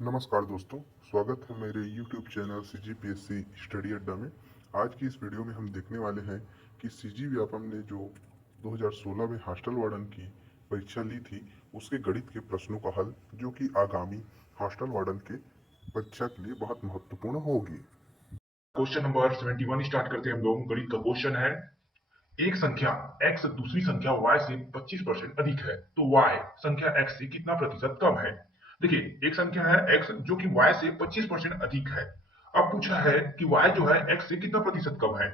नमस्कार दोस्तों, स्वागत है मेरे YouTube चैनल CGPSC स्टडी अड्डा में। आज की इस वीडियो में हम देखने वाले हैं कि CG व्यापम ने जो 2016 में हॉस्टल वार्डन की परीक्षा ली थी, उसके गणित के प्रश्नों का हल, जो कि आगामी हॉस्टल वार्डन के परीक्षा के लिए बहुत महत्वपूर्ण होगी। क्वेश्चन नंबर 71 स्टार्ट करते हैं हम लोग। गणित का क्वेश्चन है, एक संख्या x दूसरी संख्या y से 25% अधिक है, तो y संख्या x से कितना प्रतिशत कम है। देखिए, एक संख्या है x जो कि y से 25% अधिक है। अब पूछा है कि y जो है x से कितना प्रतिशत कम है।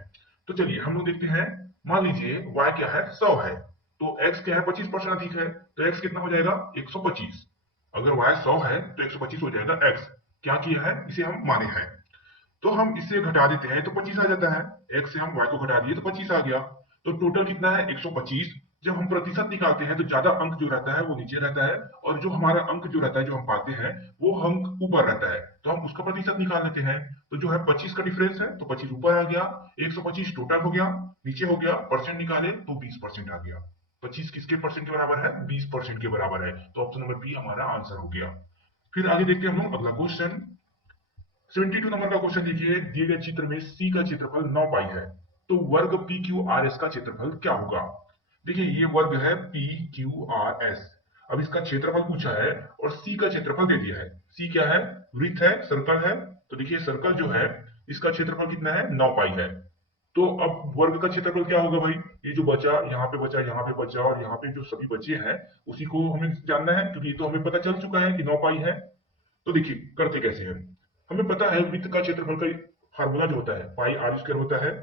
तो चलिए हम लोग देखते हैं। मान लीजिए y क्या है, 100 है, तो x क्या है, 25% अधिक है, तो x कितना हो जाएगा, 125। अगर y 100 है तो 125 हो जाएगा। x क्या किया है, इसे हम माने हैं, तो हम इससे घटा देते हैं तो 25 आ जाता है। x से हम y को घटा दिए तो 25 आ गया। तो टोटल कितना है, 125। जब हम प्रतिशत निकालते हैं तो ज्यादा अंक जो रहता है वो नीचे रहता है, और जो हमारा अंक जो रहता है, जो हम पाते हैं, वो अंक ऊपर रहता है, तो हम उसका प्रतिशत निकाल लेते हैं। तो जो है 25 का डिफरेंस है, तो 25 ऊपर आ गया, 125 टोटल हो गया, नीचे हो गया, परसेंट निकाले तो 20% आ गया। 25 किसके परसेंट के बराबर है, 20% के बराबर है। तो ऑप्शन नंबर बी हमारा आंसर हो गया। फिर आगे देखते हैं हम लोग अगला क्वेश्चन। 72 नंबर का क्वेश्चन देखिए, दिए गए चित्र में C का क्षेत्रफल 9 पाई है, तो वर्ग PQRS का क्षेत्रफल क्या होगा। देखिए, ये वर्ग है PQRS। अब इसका क्षेत्रफल पूछा है और C का क्षेत्रफल दे दिया है। C क्या है, वृत्त है, सर्कल है। तो देखिए, सर्कल जो है इसका क्षेत्रफल कितना है, 9 पाई है। तो अब वर्ग का क्षेत्रफल क्या होगा भाई, ये जो बचा, यहाँ पे बचा, यहाँ पे बचा, और यहाँ पे जो सभी बचे हैं उसी को हमें जानना है, क्योंकि ये तो हमें पता चल चुका है कि 9 पाई है। तो देखिए करते कैसे हैं। हमें पता है वृत्त का क्षेत्रफल का फार्मूला जो होता है पाई आर स्क्वायर होता है,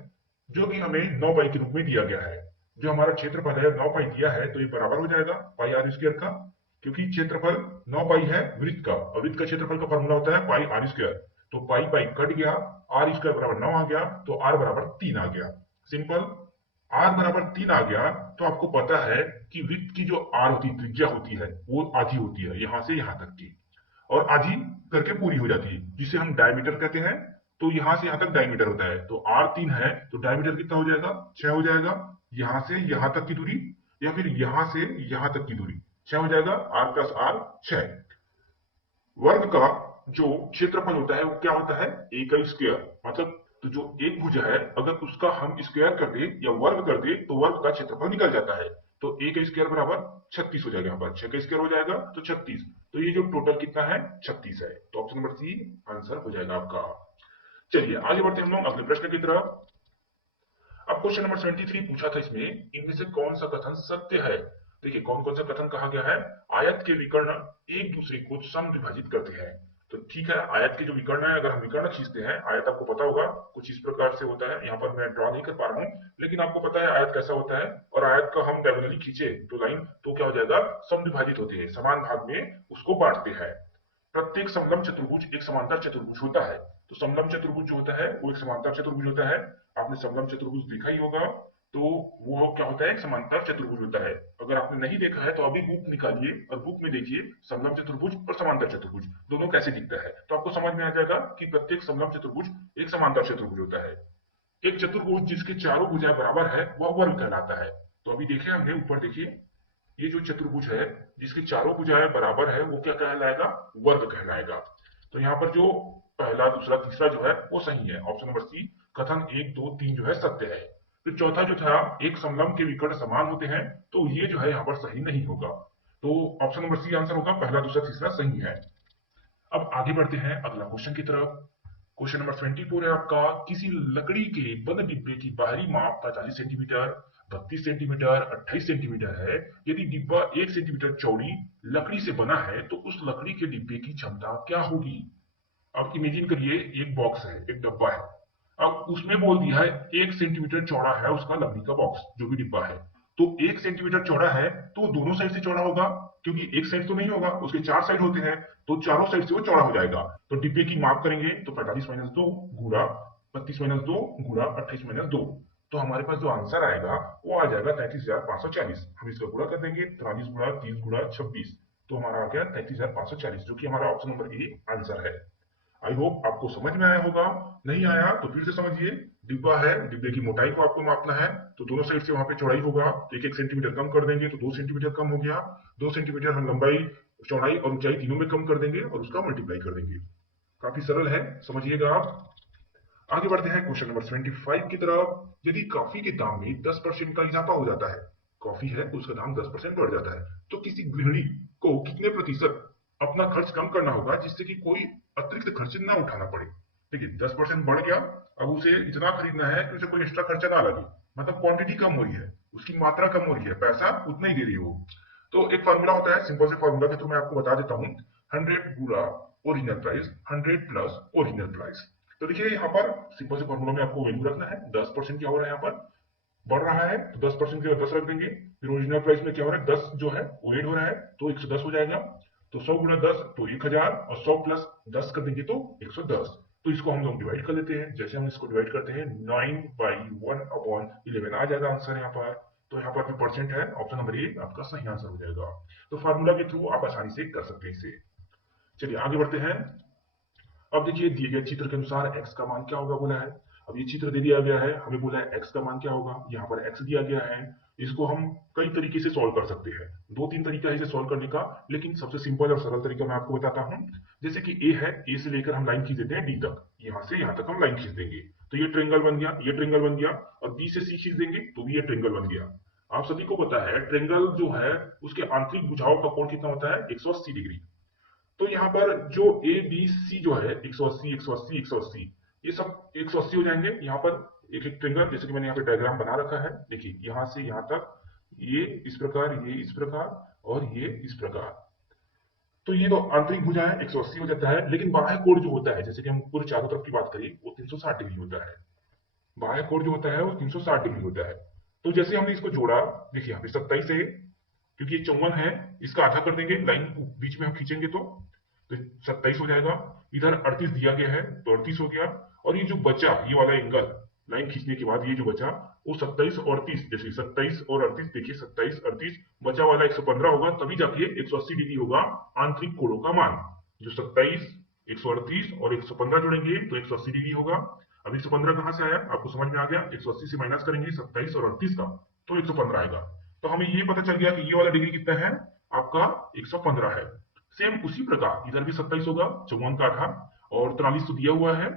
जो कि हमें 9 पाई के रूप में दिया गया है। जो हमारा क्षेत्रफल है 9 पाई दिया है, तो ये बराबर हो जाएगा पाई आर स्क्वायर का, क्योंकि क्षेत्रफल 9 पाई है वृत्त का, और वृत्त का क्षेत्रफल का फार्मूला होता है पाई आर स्क्वायर। तो पाई पाई कट गया, आर स्क्वायर बराबर 9 आ गया, तो आर बराबर 3 आ गया। सिंपल। आर बराबर 3 आ गया, तो आपको पता है कि वृत्त की जो आर होती है, त्रिज्या होती है, वो आधी होती है, यहां से यहां तक की, और आधी करके पूरी हो जाती है, जिसे हम डायमीटर कहते हैं। तो यहां से यहां तक डायमीटर होता है, तो आर 3 है, तो डायमीटर कितना हो जाएगा, 6 हो जाएगा। यहां से यहां तक की दूरी, या फिर यहां से यहां तक की दूरी 6 हो जाएगा, आर प्लस आर 6। वर्ग का जो क्षेत्रफल होता है वो क्या होता है, ए का स्क्वायर, मतलब तो जो एक भुजा है, अगर उसका हम स्क्वायर कर दे या वर्ग कर दे तो वर्ग का क्षेत्रफल निकल जाता है। तो ए का स्क्वायर बराबर 36 हो जाएगा, यहाँ पर 6 का स्क्वायर हो जाएगा तो 36। तो ये जो टोटल कितना है, 36 है। तो ऑप्शन नंबर सी आंसर हो जाएगा आपका। चलिए आगे बढ़ते हैं हम लोग अगले प्रश्न की तरफ। अब क्वेश्चन नंबर 73 पूछा था, इसमें इनमें से कौन सा कथन सत्य है। देखिए कौन कौन सा कथन कहा गया है। आयत के विकर्ण एक दूसरे को समविभाजित करते हैं। तो ठीक है, आयत के जो विकर्ण है, अगर हम विकर्ण खींचते हैं, आयत आपको पता होगा कुछ इस प्रकार से होता है, यहाँ पर मैं ड्रॉ नहीं कर पा रहा हूँ, लेकिन आपको पता है आयत कैसा होता है। और आयत का हम डायगोनली खींचे तो लाइन, तो क्या हो जाएगा, समविभाजित होते हैं, समान भाग में उसको बांटते हैं। प्रत्येक समलंब चतुर्भुज एक समांतर चतुर्भुज होता है। तो समलंब चतुर्भुज जो होता है वो एक समांतर चतुर्भुज होता है। आपने समलंब चतुर्भुज देखा ही होगा, तो वो क्या होता है, एक समांतर चतुर्भुज होता है। अगर आपने नहीं देखा है तो अभी बुक निकालिए और बुक में देखिए समलंब चतुर्भुज और समांतर चतुर्भुज दोनों कैसे दिखता है, तो आपको समझ में आ जाएगा कि प्रत्येक समलंब चतुर्भुज एक समांतर चतुर्भुज होता है। एक चतुर्भुज जिसके चारों भुजाएं बराबर है वह वर्ग कहलाता है। तो अभी देखिए, हमने ऊपर देखिए, ये जो चतुर्भुज है जिसकी चारों भुजाएं बराबर है वो क्या कहलाएगा, वर्ग कहलाएगा। तो यहाँ पर जो पहला दूसरा तीसरा जो है वो सही है, ऑप्शन नंबर सी कथन 1 2 3 जो है सत्य है। फिर चौथा जो था, एक समलंब के विकर्ण समान होते हैं, तो ये जो है यहाँ पर सही नहीं होगा। तो ऑप्शन नंबर सी आंसर होगा, पहला दूसरा तीसरा सही है। अब आगे बढ़ते हैं अगला क्वेश्चन की तरफ। क्वेश्चन नंबर 24 है आपका, किसी लकड़ी के बंद डिब्बे की बाहरी माप 45 सेंटीमीटर, 32 सेंटीमीटर, 28 सेंटीमीटर है। यदि डिब्बा 1 सेंटीमीटर चौड़ी लकड़ी से बना है तो उस लकड़ी के डिब्बे की क्षमता क्या होगी। अब इमेजिन करिए, एक बॉक्स है, एक डब्बा है। अब उसमें बोल दिया है 1 सेंटीमीटर चौड़ा है उसका लकड़ी का बॉक्स, जो भी डिब्बा है। तो 1 सेंटीमीटर चौड़ा है, तो दोनों साइड से चौड़ा होगा, क्योंकि एक साइड तो नहीं होगा, उसके 4 साइड होते हैं, तो चारों साइड से वो चौड़ा हो जाएगा। तो डिब्बे की माप करेंगे तो 45 - 2 गुणा 32 - 2 गुणा 28 - 2। तो हमारे पास जो आंसर आएगा वो आ जाएगा 33,540। हम इसका गुणा कर देंगे, 43 गुणा 30 गुणा 26, तो हमारा आ गया 33,540, जो कि हमारा ऑप्शन नंबर ए आंसर है। आई होप आपको समझ में आया होगा। नहीं आया तो फिर से समझिए। डिब्बा है, डिब्बे की मोटाई को आपको मापना है, तो दोनों साइड से वहां पे चौड़ाई होगा, तो 1 1 सेंटीमीटर कम कर देंगे तो 2 सेंटीमीटर कम हो गया। 2 सेंटीमीटर हम लंबाई चौड़ाई और ऊंचाई तीनों में कम कर देंगे और उसका मल्टीप्लाई कर देंगे। काफी सरल है, समझिएगा आप। आगे बढ़ते हैं क्वेश्चन नंबर 75 की तरफ। यदि कॉफी के दाम में 10% का इजाफा हो जाता है, कॉफी है उसका दाम 10% बढ़ जाता है, तो किसी गृहिणी को कितने प्रतिशत अपना खर्च कम करना होगा जिससे कि कोई अतिरिक्त खर्च ना उठाना पड़े। देखिए 10% बढ़ गया, अब उसे इतना खरीदना है कि उसे कोई एक्स्ट्रा खर्चा ना लगे, मतलब क्वांटिटी कम हो रही है, उसकी मात्रा कम हो रही है, पैसा उतना ही दे रही है वो। तो एक फार्मूला होता है, सिंपल से फार्मूला के थ्रू मैं आपको बता देता हूँ। 100 गुना original price 100 plus original price. तो देखिए यहाँ पर सिंपल से फॉर्मूला में आपको वैल्यू रखना है। 10% क्या हो रहा है, यहाँ पर बढ़ रहा है तो 10% की जगह 10 रख देंगे। फिर ओरिजिनल प्राइस में क्या हो रहा है, 10 जो है वो ऐड हो रहा है तो 110 हो जाएगा। तो 100 गुना 10 तो 1000 और 100 प्लस 10 कर देंगे तो 110। तो इसको हम लोग डिवाइड कर लेते हैं। जैसे हम इसको डिवाइड करते हैं 9/1/11 आ जाएगा आंसर यहाँ पर। तो यहाँ पर भी परसेंट है, ऑप्शन नंबर ए आपका सही आंसर हो जाएगा। तो फार्मूला के थ्रू आप आसानी से कर सकते हैं इसे। चलिए आगे बढ़ते हैं। अब देखिए दिए गए चित्र के अनुसार x का मान क्या होगा बोला है। अब ये चित्र दे दिया गया है, हमें बोला है x का मान क्या होगा। यहाँ पर x दिया गया है, इसको हम कई तरीके से सॉल्व कर सकते हैं। दो तीन तरीका है इसे सॉल्व करने का, लेकिन सबसे सिंपल और सरल तरीका मैं आपको बताता हूँ। जैसे कि a है, a से लेकर हम लाइन खींच देते हैं d तक, यहाँ से यहाँ तक हम लाइन खींच देंगे तो ये ट्रेंगल बन गया, ये ट्रेंगल बन गया। और b से c खींच देंगे तो भी ये ट्रेंगल बन गया। आप सभी को पता है ट्रेंगल जो है उसके आंतरिक भुजाओं का कोण कितना होता है, 180 डिग्री। तो यहाँ पर जो ए बी सी जो है 180 180 180, ये सब 180 हो जाएंगे। यहाँ पर एक एक ट्रेंगल, जैसे कि मैंने यहाँ पे डायग्राम बना रखा है, देखिए यहाँ से यहाँ तक ये इस प्रकार, ये इस प्रकार और ये इस प्रकार। तो ये तो आंतरिक भुजा है, 180 हो जाता है। लेकिन बाह्य कोण जो होता है, जैसे कि हम पूरे चारों तरफ की बात करें, वो 360 डिग्री होता है। बाह्य कोण जो होता है वो 360 डिग्री होता है। तो जैसे हमने इसको जोड़ा, देखिए यहाँ पे 27 है, क्योंकि ये 54 है, इसका आधा कर देंगे, लाइन बीच में हम खींचेंगे तो 27 हो जाएगा। इधर 38 दिया गया है तो 38 हो गया। और ये जो बचा ये वाला एंगल, लाइन खींचने के बाद ये जो बचा वो 27 और 30, जैसे 27 और 38, देखिए 27 38, बचा वाला 115 होगा, तभी जाके 180 डिग्री होगा आंतरिक कोणों का मान। जो 27 138 और 115 जोड़ेंगे तो 180 डिग्री होगा। अब 115 कहां से आया, आपको समझ में आ गया। 180 से माइनस करेंगे 27 और 38 का तो 115 आएगा। तो हमें ये पता चल गया कि ये वाला डिग्री कितना है, आपका 115 है। सेम उसी प्रकार इधर भी 27 होगा, 54 का आधा, और 43 तो दिया हुआ है।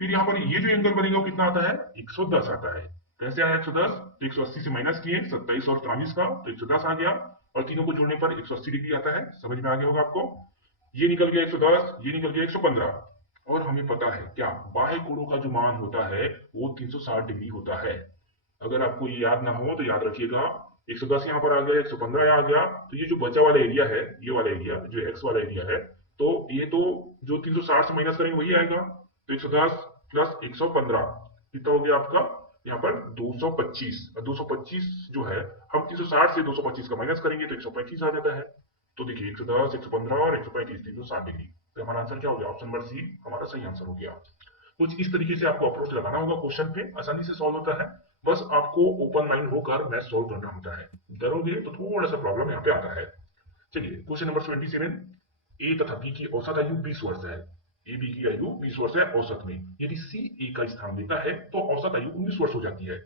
फिर यहाँ पर ये जो एंगल बनेगा वो कितना आता है, 110 आता है। कैसे आया 110, तो 180 से माइनस किए 27 और 43 का तो 110 आ गया, और तीनों को जोड़ने पर 180 डिग्री आता है। समझ में आ गया होगा आपको। ये निकल गया 110, ये निकल गया 115। और हमें पता है क्या, बाह्य कोणों का जो मान होता है वो 360 डिग्री होता है। अगर आपको ये याद ना हो तो याद रखिएगा। 110 यहाँ पर आ गया, 115 यहाँ आ गया, तो ये जो बचा वाला एरिया है, ये वाला एरिया जो एक्स वाला एरिया है, तो ये तो जो 360 से माइनस करेंगे वही आएगा। तो 110 प्लस 115 कितना हो गया आपका, यहाँ पर 225। 225 जो है, हम 360 से 225 का माइनस करेंगे तो 135 आ जाता है। तो देखिए 110 115 और 135, 360 डिग्री। तो हमारा आंसर क्या हो गया, ऑप्शन नंबर सी हमारा सही आंसर हो गया। कुछ इस तरीके से आपको अप्रोच लगाना होगा, क्वेश्चन पे आसानी से सॉल्व होता है। बस आपको ओपन माइंड होकर मैथ सॉल्व करना होता है। डरोगे तो थोड़ा सा प्रॉब्लम यहाँ पे आता है। चलिए क्वेश्चन नंबर 77। ए तथा बी की औसत आयु 20 वर्ष है। ए बी की आयु 20 वर्ष है औसत में। यदि सी ए का स्थान लेता है तो औसत आयु 19 वर्ष हो जाती है।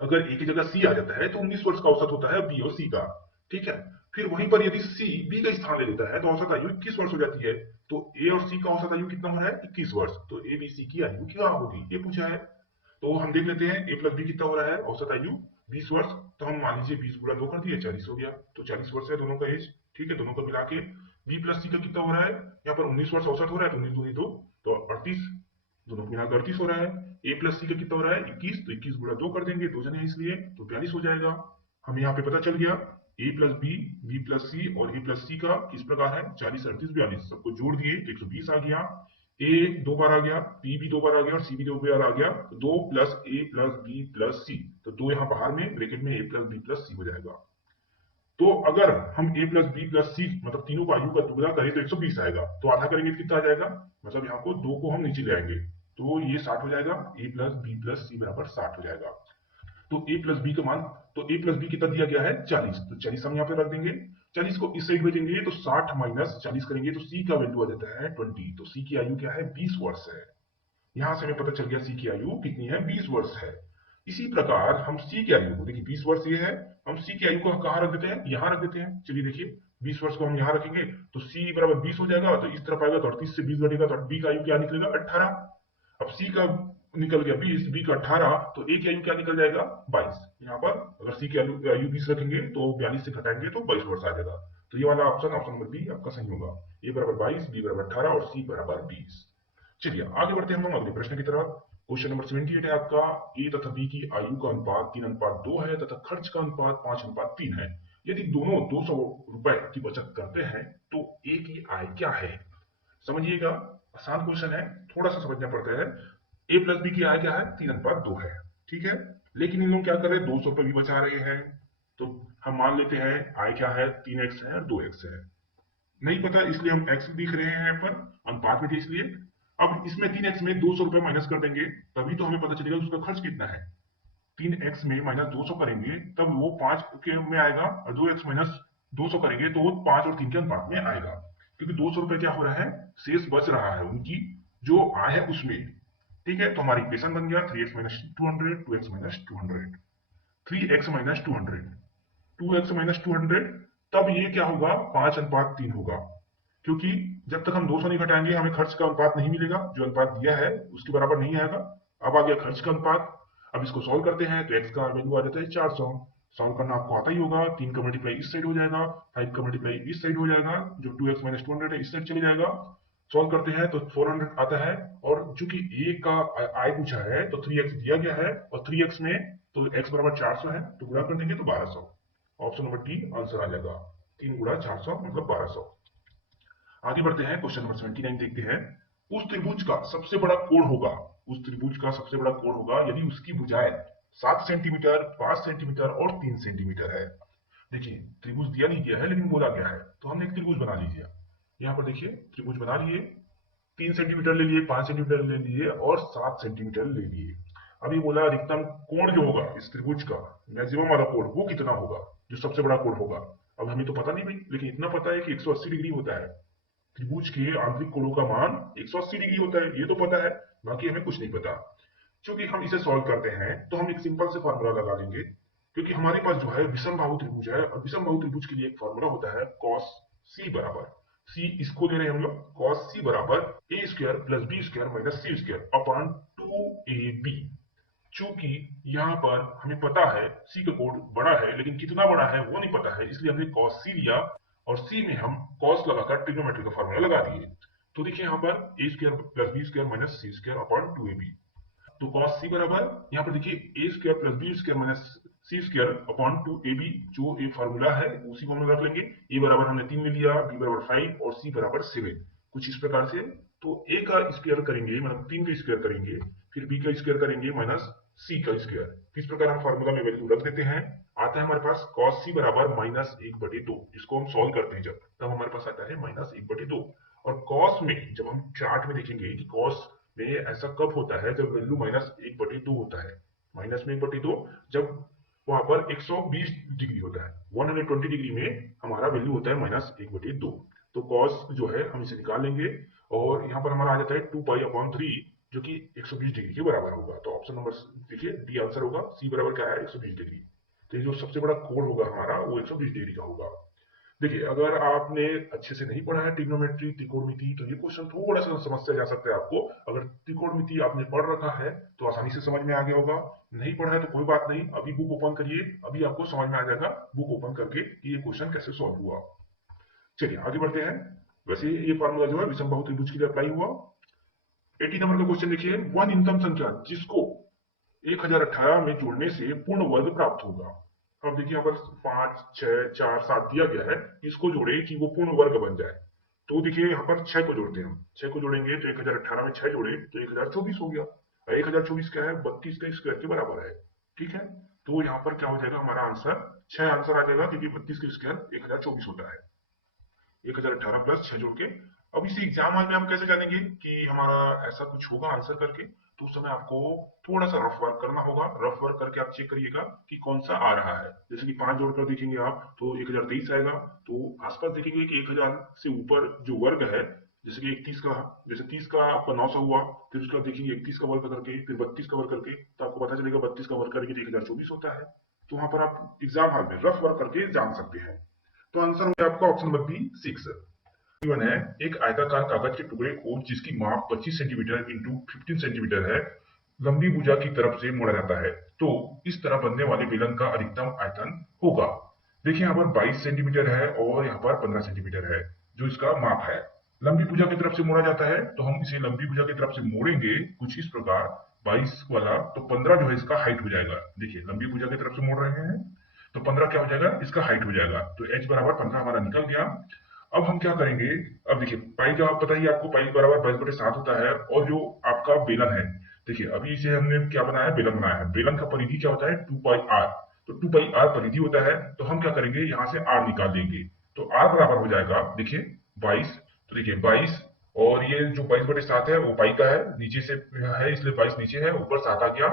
अगर ए की जगह सी आ जाता है तो 19 वर्ष का औसत होता है बी और सी का। ठीक है। फिर वहीं पर यदि सी बी का स्थान ले लेता है तो औसत आयु 21 वर्ष हो जाती है। तो ए और सी का औसत आयु कितना हो रहा है, 21 वर्ष। तो ए बी सी की आयु क्या होगी, ये पूछा है। तो हम देख लेते हैं, ए प्लस बी कितना हो रहा है, औसत आयु 20 वर्ष। तो हम मान लीजिए 20 गुणा 2 कर दिए, 40 हो गया। तो 40 वर्ष है दोनों का एज। ठीक है, दोनों को मिला के बी प्लस सी का कितना हो रहा है, यहाँ पर 19 वर्ष औसत हो रहा है, तो 19 दूनी 2 तो 38, दोनों को मिलाकर 38 हो रहा है। ए प्लस सी का कितना हो रहा है, 21, तो 21 गुणा 2 कर देंगे, दो जने हैं इसलिए, तो 42 हो जाएगा। हमें यहाँ पे पता चल गया ए प्लस बी, बी प्लस सी और ए प्लस सी का किस प्रकार है, 40 38 42, सबको जोड़ दिए तो 120 आ गया। ए दो बार आ गया, बी भी दो बार आ गया और सी भी दो बार आ गया, तो 2 प्लस ए प्लस बी प्लस सी, तो 2 यहाँ बाहर में ब्रैकेट में ए प्लस बी प्लस सी हो जाएगा। तो अगर हम ए प्लस बी प्लस सी मतलब तीनों का आयु का तुलना करें तो 120 आएगा, तो आधा करेंगे तो कितना आ जाएगा, मतलब यहाँ को 2 को हम नीचे ले आएंगे तो ये 60 हो जाएगा। ए प्लस बी प्लस सी बराबर 60 हो जाएगा। तो ए प्लस बी का मान, तो ए प्लस बी कितना दिया गया है 40, तो 40 हम यहाँ पे रख देंगे। 40 को इस साइड भेजेंगे तो 60 माइनस 40 करेंगे तो सी का वैल्यू आ जाता है 20। तो सी की आयु क्या है, 20 वर्ष है। यहां से हमें पता चल गया सी की आयु कितनी है, 20 वर्ष है। इसी प्रकार हम सी की आयु को, देखिए 20 वर्ष ये है, हम सी की आयु को कहां रख देते हैं, यहां रख देते हैं। चलिए देखिए 20 वर्ष को हम यहाँ रखेंगे तो C बराबर 20 हो जाएगा, तो इस तरफ आएगा तो 38 से 20 घटेगा तो B का आयु क्या निकलेगा 18। अब C का निकल गया 20, B का 18, तो A की आयु क्या निकल जाएगा 22। यहाँ पर अगर C की आयु 20 रखेंगे तो 42 से घटाएंगे तो 22 वर्ष आ जाएगा। तो ये वाला ऑप्शन नंबर बी आपका सही होगा। A बराबर 22, B बराबर 18 और C बराबर 20। चलिए आगे बढ़ते हैं हम लोग अगले प्रश्न की तरफ। क्वेश्चन नंबर 78 है आपका, ए तथा बी की आयु का अनुपात 3:2 है तथा खर्च का अनुपात 5:3 है। यदि दोनों 200 रुपए की बचत करते हैं तो ए की आय क्या है? समझिएगा, आसान क्वेश्चन है, थोड़ा सा समझना पड़ता है। ए प्लस बी की आय क्या है 3:2 है, ठीक है। लेकिन इन लोग क्या कर रहे हैं 200 रुपए भी बचा रहे हैं, तो हम मान लेते हैं आय क्या है 3x है और 2x है। नहीं पता इसलिए हम x लिख रहे हैं, यहाँ पर अनुपात में थे इसलिए। अब इसमें 3x में 200 रुपए माइनस कर देंगे तभी तो हमें पता चलेगा उसका खर्च कितना है। 3x में माइनस 200 करेंगे तब वो 5 के में आएगा, और 2x माइनस 200 करेंगे तो वो 5 और 3 के अनुपात में आएगा, क्योंकि 200 रुपए क्या हो रहा है शेष बच रहा है उनकी जो आय है उसमें। ठीक है, तो हमारी इक्वेशन बन गया 3x minus 200, 2x minus 200, 3x minus 200, 2x minus 200। तब ये क्या होगा 5:3 होगा, क्योंकि जब तक हम 200 नहीं घटाएंगे हमें खर्च का अनुपात नहीं मिलेगा, जो अनुपात दिया है उसके बराबर नहीं आएगा। अब आ गया खर्च का अनुपात। अब इसको सॉल्व करते हैं तो x का वैल्यू आ जाता है 400। सॉल्व करना आपको आता ही होगा, 3 का मल्टीप्लाई इस साइड हो जाएगा, 5 का मल्टीप्लाई इस साइड हो जाएगा, जो 2x माइनस 200 है इस साइड चले जाएगा। सॉल्व करते हैं तो 400 आता है, और चूंकि a का आय पूछा है तो 3x दिया गया है, और 3x में तो x बराबर 400 है तो गुणा कर देंगे तो 1200। ऑप्शन नंबर डी आंसर आ जाएगा, 3 गुणा 400 मतलब 1200। आगे बढ़ते हैं, क्वेश्चन नंबर 79 देखते हैं। उस त्रिभुज का सबसे बड़ा कोण होगा, उस त्रिभुज का सबसे बड़ा कोण होगा यदि उसकी भुजाएं 7 सेंटीमीटर, 5 सेंटीमीटर और 3 सेंटीमीटर है। देखिए त्रिभुज दिया नहीं गया है लेकिन बोला गया है, तो हमने एक त्रिभुज बना लीजिए। यहाँ पर देखिए त्रिभुज बना लिए, 3 सेंटीमीटर ले लिए, 5 सेंटीमीटर ले लिए और 7 सेंटीमीटर ले लिए। अभी बोला अधिकतम कोण जो होगा इस त्रिभुज का, मैक्सिमम वाला कोण वो कितना होगा, जो सबसे बड़ा कोण होगा। अब हमें तो पता नहीं भाई, लेकिन इतना पता है कि 180 डिग्री होता है। त्रिभुज के आंतरिक कोणों का मान 180 डिग्री होता है, ये तो पता है, बाकी हमें कुछ नहीं पता। चूंकि हम इसे सॉल्व करते हैं तो हम एक सिंपल से फार्मूला लगा लेंगे, क्योंकि हमारे पास जो है विषम बाहु त्रिभुज है, और विषम बाहु त्रिभुज के लिए एक फार्मूला होता है cos c बराबर, c इसको ले रहे हैं हम लोग, cos c बराबर a square plus B square minus C square upon 2ab। चूंकि यहाँ पर हमें पता है c का कोण बड़ा है, लेकिन कितना बड़ा है वो नहीं पता है, इसलिए हमने cos c लिया, और c में हम cos लगाकर ट्रिग्नोमेट्री का फार्मूला लगा दिए। तो देखिए यहाँ पर a square plus B square minus C square upon 2ab। तो cos c बराबर यहाँ पर देखिए a square plus B square minus C square upon 2ab, जो ए फार्मूला है उसी को हम रख लेंगे। a बराबर हमने 3 ले लिया, b बराबर 5 और c बराबर 7, कुछ इस प्रकार से। तो a का स्क्वायर करेंगे मतलब 3 का स्क्वायर करेंगे, फिर b का स्क्वायर करेंगे माइनस c का स्क्वायर। इस प्रकार हम फार्मूला में वैल्यू रख देते हैं। आता है हमारे पास cos c बराबर -1/2। इसको हम सॉल्व करते हैं जब, तब हमारे पास आता है -1/2। और cos में जब हम चार्ट में देखेंगे कि cos में ऐसा कब होता है जब वैल्यू -1/2 होता है, -1/2 जब वहां पर 120 डिग्री होता है, 120 डिग्री में हमारा वैल्यू होता है -1/2। तो cos जो है हम इसे निकाल लेंगे, और यहाँ पर हमारा आ जाता है 2π/3, जो कि 120 डिग्री के बराबर होगा। तो ऑप्शन नंबर देखिए डी आंसर होगा, सी बराबर क्या है 120 डिग्री। तो ये जो सबसे बड़ा कोण होगा हमारा वो 120 डिग्री का होगा। देखिए अगर आपने अच्छे से नहीं पढ़ा है ट्रिग्नोमेट्री त्रिकोणमिति, तो ये क्वेश्चन थोड़ा सा समस्या जा सकता है आपको। अगर त्रिकोणमिति आपने पढ़ रखा है तो आसानी से समझ में आ गया होगा, नहीं पढ़ा है तो कोई बात नहीं, अभी बुक ओपन करिए, अभी आपको समझ में आ जाएगा बुक ओपन करके कि ये क्वेश्चन कैसे सॉल्व हुआ। चलिए आगे बढ़ते हैं। वैसे ये फॉर्मूला जो है विषम बाहु त्रिभुज के लिए अप्लाई हुआ। 80 नंबर का क्वेश्चन देखिए, वह न्यूनतम संख्या जिसको 1018 में जोड़ने से पूर्ण वर्ग प्राप्त होगा। अब देखिए यहाँ पर 5, 6, 4, 7 दिया गया है, इसको जोड़े कि वो पूर्ण वर्ग बन जाए। तो देखिए यहाँ पर 6 को जोड़ते हैं हम, 6 को जोड़ेंगे तो 1018 में 6 जोड़े तो 1024 हो गया, और 1024 क्या है 32 का स्क्वायर के बराबर है। ठीक है, तो यहाँ पर क्या हो जाएगा हमारा आंसर 6 आंसर आ जाएगा, क्योंकि 32 का स्क्वायर 1024 होता है। 1018 प्लस 6 जोड़ के। अब इसी एग्जाम हॉल में हम कैसे जानेंगे कि हमारा ऐसा कुछ होगा आंसर करके, तो उस समय आपको थोड़ा सा रफ वर्क करना होगा। रफ वर्क करके आप चेक करिएगा कि कौन सा आ रहा है। जैसे कि 5 जोड़कर देखेंगे आप तो 1023 आएगा, तो आसपास देखेंगे कि 1000 से ऊपर जो वर्ग है, जैसे कि 31 का, जैसे 30 का आपका 900 हुआ, फिर उसके बाद देखेंगे 31 का वर्ग करके, फिर 32 का वर्ग करके, तो आपको पता चलेगा 32 का वर्ग करके 1024 होता है। तो वहां पर आप एग्जाम हॉल में रफ वर्क करके जान सकते हैं। तो आंसर हो गया आपका ऑप्शन नंबर बी 6। वन है, एक आयताकार कागज के टुकड़े को जिसकी माप 25 सेंटीमीटर इंटू 15 सेंटीमीटर है लंबी भुजा की तरफ से मोड़ा जाता है, तो इस तरह बनने वाले बेलन का अधिकतम आयतन होगा। देखिए यहाँ पर 22 सेंटीमीटर है और यहाँ पर 15 सेंटीमीटर है जो इसका माप है। लंबी भुजा की तरफ से मोड़ा जाता है तो हम इसे लंबी भुजा की तरफ से मोड़ेंगे कुछ इस प्रकार 22 वाला, तो 15 जो है इसका हाइट हो जाएगा। देखिए लंबी भुजा की तरफ से मोड़ रहे हैं तो 15 क्या हो जाएगा, इसका हाइट हो जाएगा। तो h बराबर 15 हमारा निकल गया। अब हम क्या करेंगे, अब देखिए पाई का आप पता ही आपको, पाई बराबर 22/7 होता है। और जो आपका बेलन है, देखिए अभी इसे हमने क्या बनाया, बेलन बनाया है। बेलन का परिधि क्या होता है, 2πr। तो 2πr परिधि होता है, तो हम क्या करेंगे यहाँ से r निकाल देंगे। तो r बराबर हो जाएगा देखिए 22। तो देखिए 22 और ये जो 22/7 है वो पाई का है, नीचे से है इसलिए 22 नीचे है, ऊपर 7 आ गया।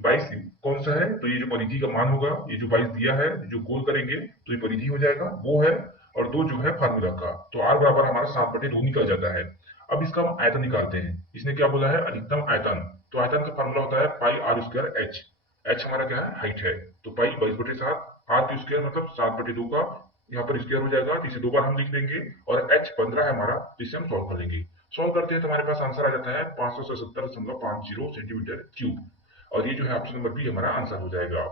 22 कौन सा है, तो ये जो परिधि का मान होगा, ये जो 22 दिया है जो गोल करेंगे तो ये परिधि हो जाएगा, वो है। और 2 जो है फार्मूला का, तो r बराबर हमारा 7/2 निकल जाता है। अब इसका हम आयतन निकालते हैं। इसने क्या बोला है, अधिकतम आयतन। तो आयतन का फार्मूला होता है पाई r स्क्वायर h। h हमारा क्या है, हाइट है। तो पाई 22/7, r की स्क्वायर मतलब 7/2 का यहाँ पर स्क्वायर हो जाएगा, तो इसे 2 बार हम लिख देंगे। और h 15 है हमारा, तो इसे हम सॉल्व कर लेंगे। सॉल्व करते हैं तो हमारे पास आंसर आ जाता है 577.50 सेंटीमीटर क्यूब। और ये जो है ऑप्शन नंबर बी हमारा आंसर हो जाएगा।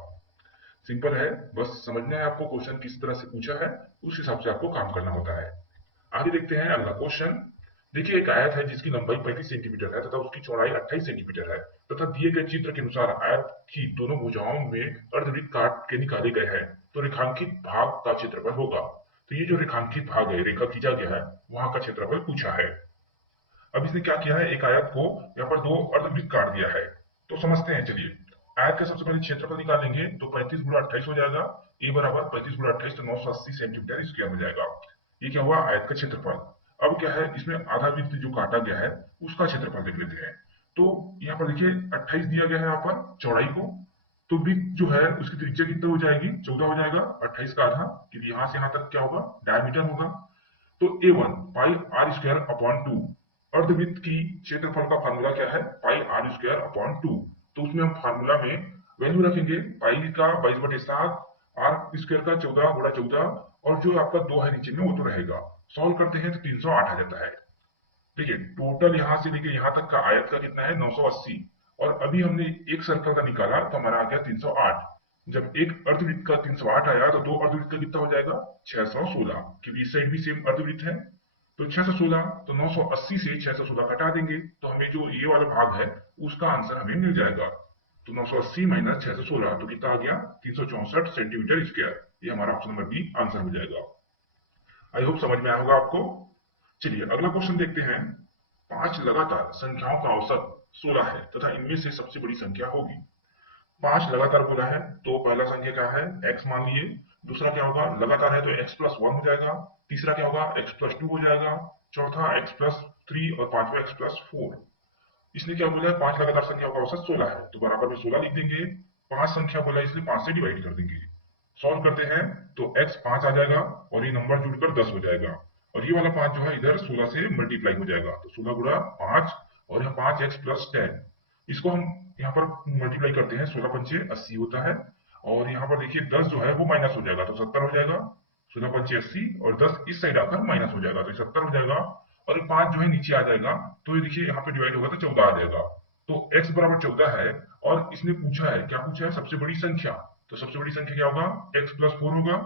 सिंपल है, बस समझना है आपको क्वेश्चन किस तरह से पूछा है, उस हिसाब से आपको काम करना होता है। आगे देखते हैं अगला क्वेश्चन। देखिए एक आयत है जिसकी लंबाई 35 सेंटीमीटर है तथा उसकी चौड़ाई 28 सेंटीमीटर है तथा दिए गए चित्र के अनुसार आयत की दोनों भुजाओं में अर्धवृत्त काट के निकाले गए हैं, तो रेखांकित भाग का क्षेत्रफल होगा। तो ये जो रेखांकित भाग है, रेखा खींचा गया है, वहां का क्षेत्रफल पूछा है। अब इसने क्या किया है, एक आयत को यहाँ पर 2 अर्धवृत्त काट दिया है। तो समझते हैं, चलिए आयत का सबसे पहले क्षेत्रफल निकालेंगे। तो 35 गुणा 28 हो जाएगा, ए बराबर 35 गुणा 28 तो 980 सेंटीमीटर स्क्वायर हो जाएगा। ये क्या हुआ, आयत का क्षेत्रफल। अब क्या है, इसमें आधा वृत्त जो काटा गया है उसका क्षेत्रफल देख लेते हैं। तो यहाँ पर देखिए 28 दिया गया है यहाँ पर चौड़ाई को, तो वृत्त जो है उसकी त्रिज्या कितना हो जाएगी, 14 हो जाएगा। 28 का आधा, क्योंकि यहाँ से यहाँ तक क्या होगा, डायमीटर होगा। तो A1 पाई r स्क्वायर अपॉन 2। अर्धवृत्त की क्षेत्रफल का फार्मूला क्या है, पाई r स्क्वायर अपॉन 2। तो उसमें हम फार्मूला में वैल्यू रखेंगे, पाई का 22/7, r स्क्वायर का 14 गुणा 14, और जो आपका 2 है नीचे में वो तो रहेगा। सॉल्व करते हैं तो 308 आ जाता है। देखिए टोटल यहाँ से लेके यहाँ तक का आयत का कितना है, 980। और अभी हमने एक सर्कल का निकाला तो हमारा आ गया 308। जब एक अर्धवृत्त का 308 आया तो 2 अर्धवृत्त का कितना हो जाएगा, 616, क्योंकि इस साइड भी सेम अर्धवृत्त है। तो 616, तो 980 से 616 घटा देंगे तो हमें जो ये वाला भाग है उसका आंसर हमें मिल जाएगा। तो 980 माइनस 616 तो कितना आ गया, 364 सेंटीमीटर स्क्वायर। ये हमारा ऑप्शन नंबर बी आंसर हो जाएगा। आई होप समझ में आया होगा आपको। चलिए अगला क्वेश्चन देखते हैं। 5 लगातार संख्याओं का औसत 16 है तथा इनमें से सबसे बड़ी संख्या होगी। 5 लगातार बोला है तो पहला संख्या क्या है, x मान लिए। दूसरा क्या होगा, लगातार है तो x+1 हो जाएगा। तीसरा क्या होगा, x+2 हो जाएगा। चौथा x+3 और पांचवा x+4। इसने क्या बोला है, 5 लगातार संख्याओं का औसत 16 है, तो बराबर में 16 लिख देंगे। 5 संख्या बोला है इसलिए 5 से डिवाइड कर देंगे। सॉल्व करते हैं तो x 5 आ जाएगा और ये नंबर जुड़कर 10 हो जाएगा। और ये वाला 5 जो है इधर 16 से मल्टीप्लाई हो जाएगा, तो 16 गुणा 5 और यहाँ 5x+10। इसको हम यहाँ पर मल्टीप्लाई करते हैं, 16 पंचे 80 होता है। और यहाँ पर देखिए 10 जो है वो माइनस हो जाएगा तो 70 हो जाएगा। 16 पंचे 80 और 10 इस साइड आकर माइनस हो जाएगा तो 70 हो जाएगा। और 5 जो है नीचे आ जाएगा, तो ये देखिए यहाँ पे डिवाइड होगा तो 14 आ जाएगा। तो x बराबर 14 है और इसने पूछा है, क्या पूछा है, सबसे बड़ी संख्या। तो सबसे बड़ी संख्या क्या होगा, x+4 होगा।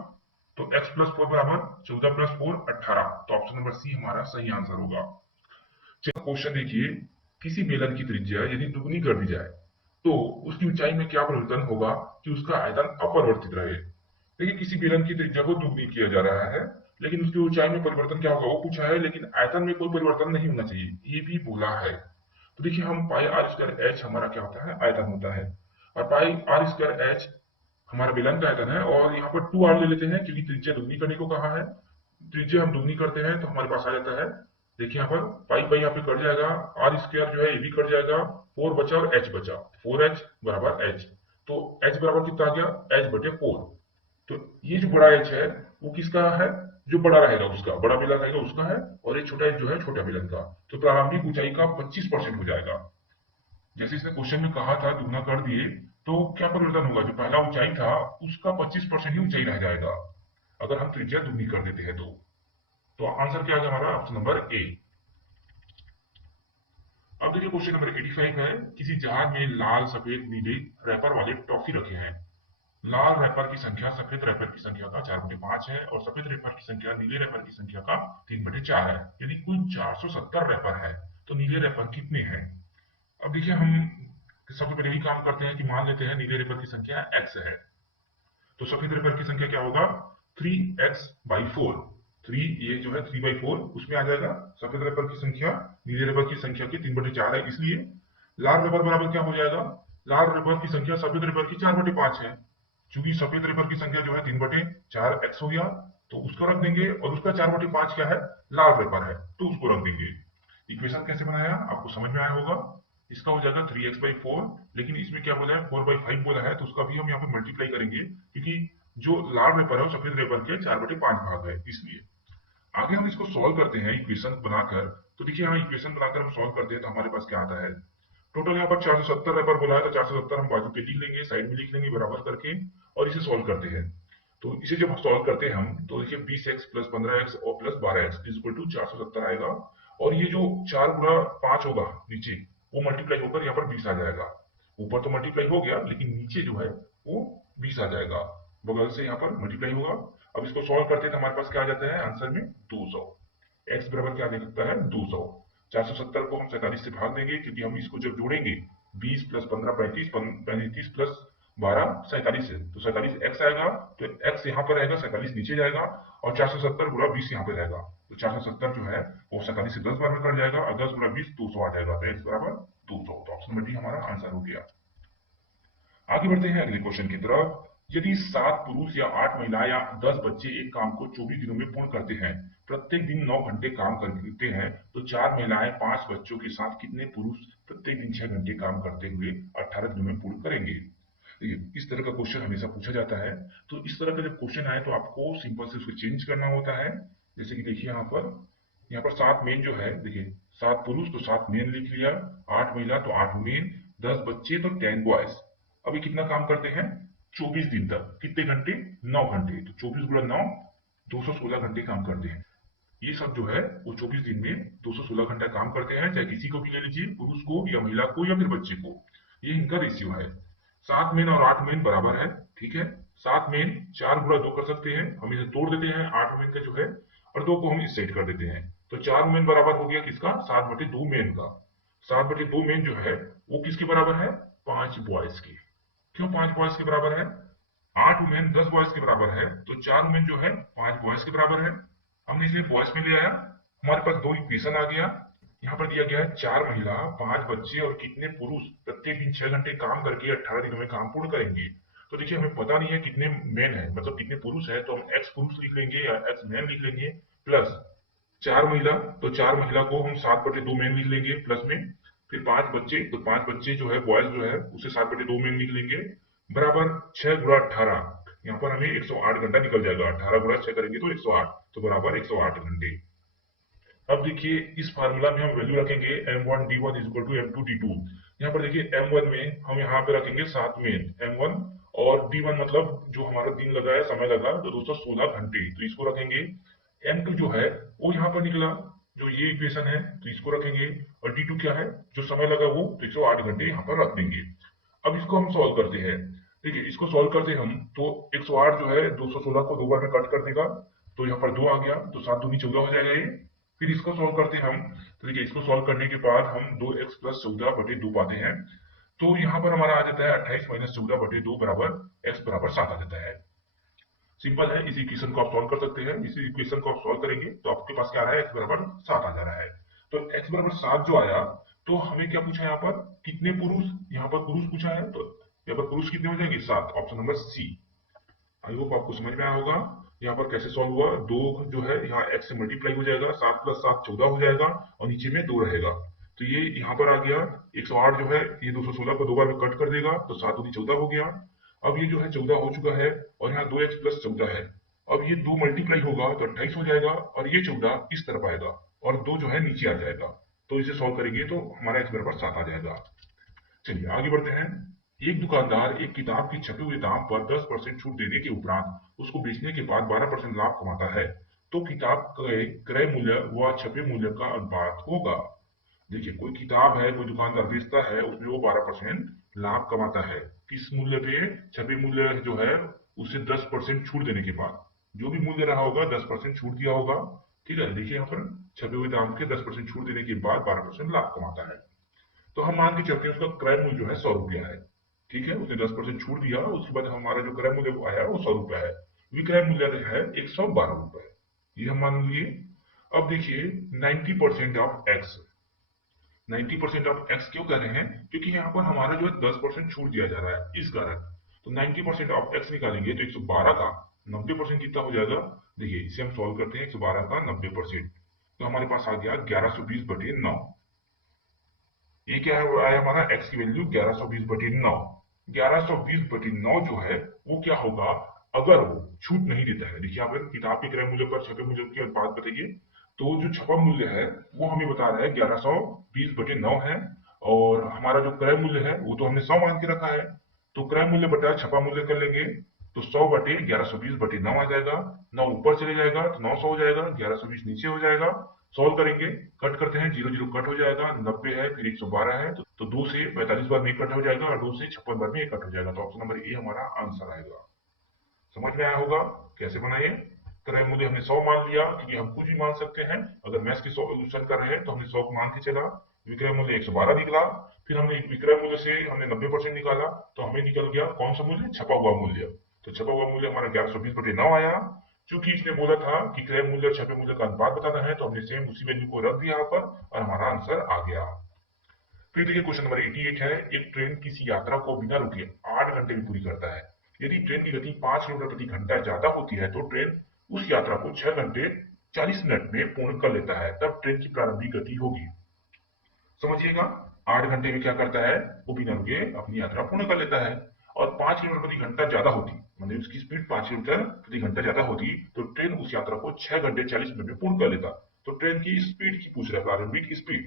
तो x+4 बराबर 14+4 18। तो ऑप्शन नंबर सी हमारा सही आंसर होगा। चलिए क्वेश्चन देखिए, किसी बेलन की त्रिज्या यदि दुगनी कर दी जाए तो उसकी ऊंचाई में क्या परिवर्तन होगा कि उसका आयतन अपरिवर्तित रहे। देखिए किसी बेलन की त्रिज्या को दुगनी किया जा रहा है, लेकिन उसकी ऊंचाई में परिवर्तन क्या होगा वो पूछा है, लेकिन आयतन में कोई परिवर्तन नहीं होना चाहिए, ये भी बोला है। तो देखिए हम पाई r स्क्वायर h हमारा क्या होता है, आयतन होता है। और पाई r स्क्वायर h हमारा बेलन का आयतन है। और यहाँ पर 2r ले लेते हैं क्योंकि त्रिज्या दुगनी करने को कहा है। त्रिज्या हम दुगनी करते हैं तो हमारे पास आ जाता है, देखिए यहाँ पर पाई पाई यहाँ पे कट जाएगा, r स्क्वायर जो है ये भी कट जाएगा, 4 बचा और h बचा, 4h बराबर h। तो h बराबर कितना आ गया, h/4। तो ये जो बड़ा h है वो किसका है, जो बड़ा रहेगा उसका, बड़ा बेलन रहेगा उसका है। और ये छोटा h जो है छोटा बेलन का। तो प्रारंभिक ऊंचाई का 25% हो जाएगा। जैसे इसने क्वेश्चन में कहा था दुगना कर दिए, तो क्या परिवर्तन होगा, जो पहला ऊंचाई था उसका 25% ही ऊंचाई रह जाएगा। अगर हम त्रिज्या दुगनी कर देते हैं तो आंसर क्या आ गया हमारा ऑप्शन नंबर ए। अब देखिए क्वेश्चन नंबर 85 है, किसी जार में लाल सफेद नीले रैपर वाले टॉफी रखे हैं। लाल रैपर की संख्या सफेद रैपर की संख्या का 4/5 है और सफेद रैपर की संख्या नीले रैपर की संख्या का 3/4 है। यदि कुल 470 रैपर है तो नीले रैपर कितने हैं। अब देखिए हम सबसे पहले यही काम करते हैं कि मान लेते हैं नीले रैपर की संख्या x है, तो सफेद रैपर की संख्या क्या होगा 3x/4। 3 ये जो है 3/4 उसमें आ जाएगा। सफेद रैपर की संख्या नीले रैपर की संख्या के 3/4 है, इसलिए लाल रैपर बराबर क्या हो जाएगा, लाल रैपर की संख्या सफेद रैपर की 4/5 है। चूंकि सफेद रेपर की संख्या जो है 3/4 एक्स हो गया, तो उसको रख देंगे, और उसका 4/5 क्या है, लाल रेपर है, तो उसको रख देंगे। इक्वेशन कैसे बनाया आपको समझ में आया होगा। इसका हो जाएगा 3x/4, लेकिन इसमें क्या बोला है 4/5 बोला है, तो उसका भी हम यहाँ पे मल्टीप्लाई करेंगे, क्योंकि जो लाल रेपर है वो सफेद रेपर के 4/5 भाग है, इसलिए। आगे हम इसको सॉल्व करते हैं इक्वेशन बनाकर। तो देखिए हम इक्वेशन बनाकर हम सॉल्व करते हैं तो हमारे पास क्या आता है, टोटल यहाँ पर 470 रेपर बोला है, तो 470 हम बाजू पे लिख लेंगे, साइड में लिख लेंगे बराबर करके, और इसे सॉल्व करते हैं। तो इसे जब सॉल्व करते हैं हम, तो देखिए 20x प्लस 15x और plus 12x is equal to 470 आएगा, और ये जो 4 गुणा 5 होगा नीचे, वो मल्टीप्लाई होकर यहाँ पर 20 आ जाएगा। ऊपर तो मल्टीप्लाई हो गया, लेकिन नीचे जो है वो 20 आ जाएगा, बगल से यहाँ पर मल्टीप्लाई होगा। अब इसको सॉल्व करते हैं तो हमारे पास क्या आ जाता है आंसर में 200। x बराबर क्या दे सकता है 200। 470 को हम 47 से भाग देंगे, क्योंकि हम इसको जब जोड़ेंगे 20 प्लस 15 35, 35 प्लस 12 47 है, तो 47 x आएगा, तो x यहाँ पर रहेगा, 47 नीचे जाएगा, और 470 गुणा 20 यहाँ पे रहेगा, तो 470 जो है वो 47 से 10 बार में कट जाएगा, और 10 गुणा 20 200 आ जाएगा, तो x बराबर 200। तो ऑप्शन नंबर डी हमारा आंसर हो गया। आगे बढ़ते हैं अगले क्वेश्चन की तरफ। यदि 7 पुरुष या 8 महिला या 10 बच्चे एक काम को 24 दिनों में पूर्ण करते हैं, प्रत्येक दिन 9 घंटे काम करते हैं, तो 4 महिलाएं 5 बच्चों के साथ कितने पुरुष प्रत्येक दिन 6 घंटे काम करते हुए 18 दिनों में पूर्ण करेंगे। इस तरह का क्वेश्चन हमेशा पूछा जाता है। तो इस तरह का जब क्वेश्चन आए तो आपको सिंपल से उसको चेंज करना होता है। जैसे कि देखिए यहाँ पर 7 मेन जो है, देखिए 7 पुरुष तो 7 मेन लिख लिया, 8 महिला तो 8 मेन, 10 बच्चे तो 10 बॉयज। अभी कितना काम करते हैं 24 दिन तक, कितने घंटे 9 घंटे, तो 24 गुणा 9 216 घंटे काम करते हैं। ये सब जो है वो 24 दिन में 216 घंटा काम करते हैं, चाहे किसी को भी ले लीजिए, पुरुष को या महिला को या फिर बच्चे को, ये इनका रेशियो है। 7 मेन और 8 मेन बराबर है, ठीक है। 7 मेन 4 गुणा 2 कर सकते हैं, हम इसे तोड़ देते हैं 8 मेन का जो है, और 2 को हम इस साइड कर देते हैं, तो 4 मेन बराबर हो गया किसका 7/2 मेन का। 7/2 मेन जो है वो किसके बराबर है 5 बॉयज के। क्यों 5 बॉयज के बराबर है, 8 वुमेन 10 बॉयज के बराबर है, तो 4 वुमेन जो है 5 बॉयज के बराबर है। हमने इसलिए बॉयज में ले आया, हमारे पास दो इक्वेशन आ गया। यहाँ पर दिया गया है 4 महिला 5 बच्चे और कितने पुरुष प्रत्येक दिन 6 घंटे काम करके 18 दिनों में काम पूर्ण करेंगे। तो देखिए हमें पता नहीं है कितने मेन है, मतलब कितने पुरुष है, तो हम एक्स पुरुष लिख लेंगे या एक्स मैन लिख लेंगे, प्लस 4 महिला, तो 4 महिला को हम 7/2 मेन लिख लेंगे प्लस में, फिर 5 बच्चे, तो 5 बच्चे जो है बॉयज जो है उसे 7/2 मेन लिख लेंगे, बराबर 6 गुणा 18, यहाँ पर हमें 108 घंटा निकल जाएगा, 18 गुणा 6 करेंगे तो 108, तो बराबर 108 घंटे। अब देखिए इस फार्मूला में हम वैल्यू रखेंगे m1 d1 is equal to m2 d2। यहाँ पर देखिए m1 में हम यहाँ पे रखेंगे 7 मेन m1, और d1 मतलब जो हमारा दिन लगा है, समय लगा, तो 216 घंटे, तो इसको रखेंगे। m2 जो है वो यहाँ पर निकला, जो ये इक्वेशन है, तो इसको रखेंगे, और d2 क्या है जो समय लगा वो, तो 108 घंटे यहाँ पर रख देंगे। अब इसको हम सॉल्व करते हैं, देखिए इसको सॉल्व करते हम, तो 108 जो है 216 को 2 बार में कट कर देगा, तो यहाँ पर 2 आ गया, तो 7 दूनी 14 हो जाएगा ये। फिर इसको सॉल्व करते हैं हम, तो देखिए इसको सॉल्व करने के बाद हम 2x प्लस 14/2 पाते हैं, तो यहाँ पर हमारा आ जाता है 28 माइनस 14/2 बराबर x बराबर 7 आ जाता है। सिंपल है, इस इक्वेशन को आप सॉल्व कर सकते हैं। इस इक्वेशन को आप सॉल्व करेंगे तो आपके पास क्या आ रहा है x बराबर 7 आ जा रहा है। तो x बराबर 7 जो आया, तो हमें क्या पूछा है यहाँ पर कितने पुरुष, यहाँ पर पुरुष पूछा है, तो यहाँ पर पुरुष कितने हो जाएंगे 7, option number C. I hope आपको समझ में आया होगा। यहाँ पर कैसे सॉल्व हुआ, 2 जो है यहाँ x से मल्टीप्लाई हो जाएगा, 7 प्लस 7 14 हो जाएगा, और नीचे में 2 रहेगा, तो ये यहाँ पर आ गया। 108 जो है ये 216 को 2 बार में कट कर देगा, तो 7 दूनी 14 हो गया। अब ये जो है 14 हो चुका है, और यहाँ 2x प्लस 14 है, अब ये 2 मल्टीप्लाई होगा तो 28 हो जाएगा, और ये 14 इस तरफ आएगा, और 2 जो है नीचे आ जाएगा, तो इसे सॉल्व करेंगे तो हमारा x बराबर 7 आ जाएगा। चलिए आगे बढ़ते हैं। एक दुकानदार एक किताब की छपे हुए दाम पर 10% छूट देने के उपरांत उसको बेचने के बाद 12% लाभ कमाता है, तो किताब के क्रय मूल्य व छपे मूल्य का अनुपात होगा। देखिए, कोई किताब है, कोई दुकानदार बेचता है, उसमें वो 12% लाभ कमाता है। किस मूल्य पे? छपे मूल्य जो है उसे 10% छूट देने के बाद, जो भी मूल्य रहा होगा 10% छूट दिया होगा। ठीक है, देखिए यहाँ पर छपे हुए दाम के 10% छूट देने के बाद 12% लाभ कमाता है। तो हम मान के चलते हैं उसका क्रय मूल्य जो है 100 रुपया है। ठीक है, उसने 10% छूट दिया, उसके बाद हमारा जो क्रय मूल्य आया वो 100 रुपया है। विक्रय मूल्य है 112 रुपए, ये हम मान लिए। अब देखिए 90% ऑफ एक्स, 90% ऑफ एक्स क्यों कह रहे हैं? क्योंकि यहाँ पर हमारा जो है 10% छूट दिया जा रहा है, इस कारण। तो 90% ऑफ एक्स निकालेंगे तो 112 का 90% कितना हो जाएगा? देखिए इसे हम सॉल्व करते हैं, 112 का 90%, तो हमारे पास आ गया 1120/9। ये क्या है? आया हमारा x की वैल्यू 1120/9। 1120/9 जो है वो क्या होगा अगर वो छूट नहीं देता है? देखिए यहाँ पर किताब के क्रय मूल्य पर छपे मूल्य की अनुपात बताइए। तो जो छपा मूल्य है वो हमें बता रहा है 1120/9 है, और हमारा जो क्रय मूल्य है वो तो हमने 100 मान के रखा है। तो क्रय मूल्य बटा छपा मूल्य कर लेंगे, तो 100/1120/9 आ जाएगा। 9 ऊपर चले जाएगा तो 900 हो जाएगा, 1120 नीचे हो जाएगा। सॉल्व करेंगे, कट करते हैं, 0 0 कट हो जाएगा, 90 है फिर 112 है, तो 2 से 45 बार में एक कट हो जाएगा और 2 से 56 बार में एक कट हो जाएगा। तो ऑप्शन नंबर ए हमारा आंसर आएगा। समझ में आया होगा कैसे बनाए? क्रय मूल्य हमने 100 मान लिया, क्योंकि हम कुछ भी मान सकते हैं। अगर मैथ्स की सॉल्यूशन कर रहे हैं तो हमने 100 मान के चला। विक्रय मूल्य 112 निकला, फिर हमने विक्रय मूल्य से हमने 90% निकाला, तो हमें निकल गया कौन सा मूल्य? छपा हुआ मूल्य। तो छपा हुआ मूल्य हमारा 1120/9 आया। चूंकि इसने बोला था कि क्रय मूल्य और छपे मूल्य का अनुपात बताना है, तो हमने सेम उसी वैल्यू को रख दिया यहाँ पर और हमारा आंसर आ गया। फिर देखिए क्वेश्चन नंबर 88 है, एक ट्रेन किसी यात्रा को बिना रुके 8 घंटे में पूरी करता है। यदि ट्रेन की गति 5 किलोमीटर प्रति घंटा ज्यादा होती है तो ट्रेन उस यात्रा को 6 घंटे 40 मिनट में पूर्ण कर लेता है, तब ट्रेन की प्रारंभिक गति होगी। समझिएगा, 8 घंटे में क्या करता है? वो बिना रुके अपनी यात्रा पूर्ण कर लेता है। और 5 किलोमीटर प्रति घंटा ज्यादा होती, मतलब उसकी स्पीड 5 किलोमीटर प्रति घंटा ज्यादा होती, तो ट्रेन उस यात्रा को 6 घंटे 40 मिनट में पूर्ण कर लेता। तो ट्रेन की स्पीड की पूछ रहा है, प्रारंभिक स्पीड।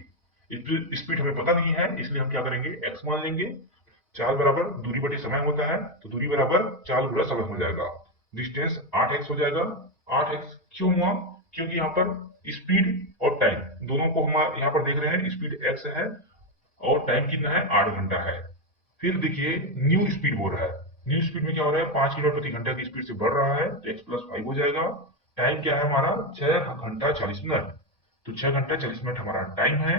स्पीड हमें पता नहीं है, इसलिए हम क्या करेंगे? एक्स मान लेंगे। चाल बराबर दूरी बटे समय होता है, तो दूरी बराबर चाल गुणा समय हो जाएगा। डिस्टेंस 8x हो जाएगा। 8x क्यों हुआ? क्योंकि यहाँ पर स्पीड और टाइम दोनों को हम यहाँ पर देख रहे हैं, स्पीड x है और टाइम कितना है? 8 घंटा है। फिर देखिए न्यू स्पीड बोल रहा है, न्यू स्पीड में क्या हो रहा है? 5 किलोमीटर प्रति घंटा की स्पीड से बढ़ रहा है, तो x+5 हो जाएगा। टाइम क्या है हमारा? 6 घंटा 40 मिनट, तो 6 घंटा 40 मिनट हमारा टाइम है।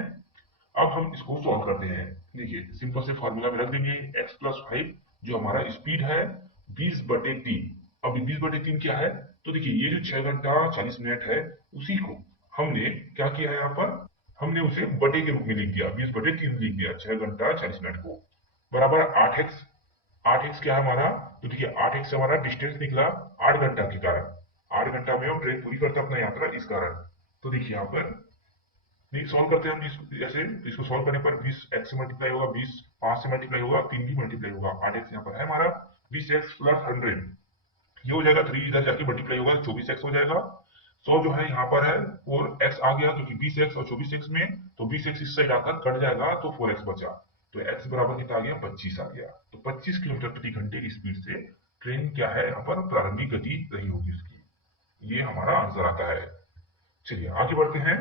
अब हम इसको सॉल्व करते हैं। देखिए सिंपल से फॉर्मूला में रख देंगे, x+5 जो हमारा स्पीड है 20/3। अब 20/3 क्या है? तो देखिए ये जो 6 घंटा 40 मिनट है उसी को हमने क्या किया है यहाँ पर? हमने उसे बटे के रूप में लिख दिया, 20/3 लिख दिया, 6 घंटा 40 मिनट को बराबर 8x। 8x क्या है हमारा? तो देखिए 8x से हमारा डिस्टेंस निकला 8 घंटा के कारण। 8 घंटा में हम ट्रेन पूरी करते अपना यात्रा, इस कारण। तो देखिए यहाँ पर नहीं सॉल्व करते हैं हम जैसे, इसको सॉल्व करने पर 20x से मल्टीप्लाई होगा, 20 5 से मल्टीप्लाई होगा, 3 भी मल्टीप्लाई होगा। 8x यहाँ पर है हमारा, 20x + 100 ये हो जाएगा, 3 इधर जाके मल्टीप्लाई होगा, 24x हो जाएगा। 100 जो है यहाँ पर है 4x आ गया, क्योंकि 20x और 24x में, तो 20x इस साइड आकर कट जाएगा तो 4x बचा, तो x बराबर कितना आ गया? 25 आ गया। तो 25 किलोमीटर प्रति घंटे की स्पीड से ट्रेन क्या है यहाँ पर? प्रारंभिक गति रही होगी उसकी। ये हमारा आंसर आता है। चलिए आगे बढ़ते हैं।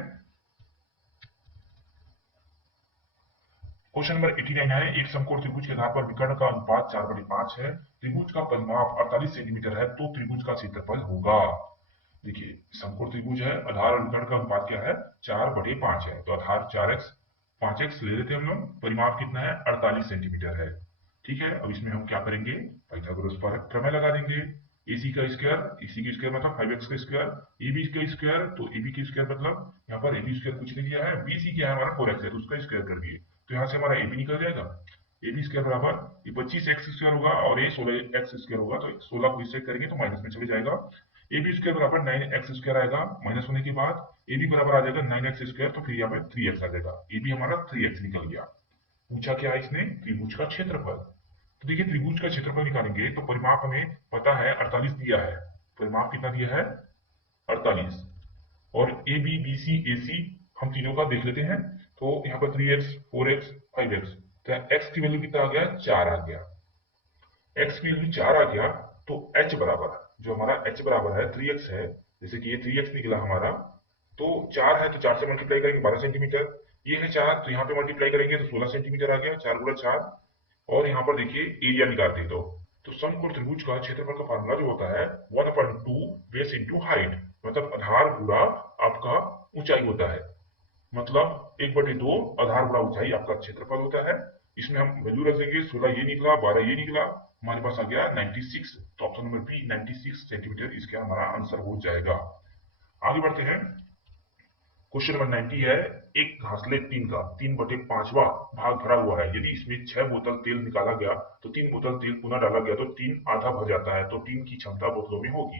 क्वेश्चन नंबर 89 है, एक समकोण त्रिभुज के आधार पर विकर्ण का अनुपात 4/5 है। त्रिभुज का परिमाप 48 सेंटीमीटर है, तो त्रिभुज का क्षेत्रफल होगा। देखिए समकोण त्रिभुज है, आधार और विकर्ण का अनुपात क्या है? 4/5 है, तो आधार 4x 5x ले लेते हैं हम लोग। परिमाप कितना है? 48 सेंटीमीटर है। ठीक है, अब इसमें हम क्या करेंगे? पाइथागोरस प्रमेय लगा देंगे। AC का स्क्वायर, AC का स्क्वायर मतलब 5x का स्क्वायर, AB का स्क्वायर, तो AB का स्क्वायर मतलब यहाँ पर AB स्क्वायर कुछ नहीं दिया है, BC क्या है हमारा? 4x है, तो उसका स्क्वायर कर दिए, तो यहाँ से हमारा AB निकल जाएगा। AB स्क्वायर बराबर ये 25x स्क्वायर होगा और ये 16x स्क्वायर होगा, तो 16 को इससे करेंगे तो माइनस में चले जाएगा। AB स्क्वायर बराबर 9x स्क्वायर आएगा, माइनस होने के बाद AB बराबर आ जाएगा 9x स्क्वायर, तो फिर यहाँ पे 3x आ जाएगा। AB हमारा 3x निकल गया। पूछा क्या है इसने? त्रिभुज का क्षेत्रफल। तो देखिए त्रिभुज का क्षेत्रफल निकालेंगे तो परिमाप हमें पता है 48 दिया है। परिमाप कितना दिया है? 48। और ए बी बी सी ए सी हम तीनों का देख लेते हैं। तो यहाँ पर 3x 4x 5x, तो x की वैल्यू कितना आ गया? 4 आ गया। x की वैल्यू 4 आ गया, तो h बराबर, जो हमारा h बराबर है 3x है, जैसे कि ये 3x निकला हमारा, तो 4 है तो 4 से मल्टीप्लाई करेंगे 12 सेंटीमीटर, ये है 4 तो यहाँ पे मल्टीप्लाई करेंगे तो 16 सेंटीमीटर आ गया, 4 गुणा 4। और यहाँ पर देखिए एरिया निकालते हैं तो समकोण त्रिभुज का क्षेत्रफल का फार्मूला जो होता है 1/2 बेस इंटू हाइट, मतलब आधार गुणा आपका ऊंचाई होता है, मतलब 1/2 आधार गुणा ऊंचाई आपका क्षेत्रफल होता है। इसमें हम वैल्यू रख देंगे, 16 ये निकला, 12 ये निकला, हमारे पास आ गया 96। तो ऑप्शन नंबर बी 96 सेंटीमीटर इसका हमारा आंसर हो जाएगा। आगे बढ़ते हैं। क्वेश्चन नंबर 90 है, एक घासलेट टीन का 3/5वां भाग भरा हुआ है। यदि इसमें 6 बोतल तेल निकाला गया तो 3 बोतल तेल पुनः डाला गया तो टीन आधा भर जाता है, तो टीन की क्षमता बोतलों में होगी।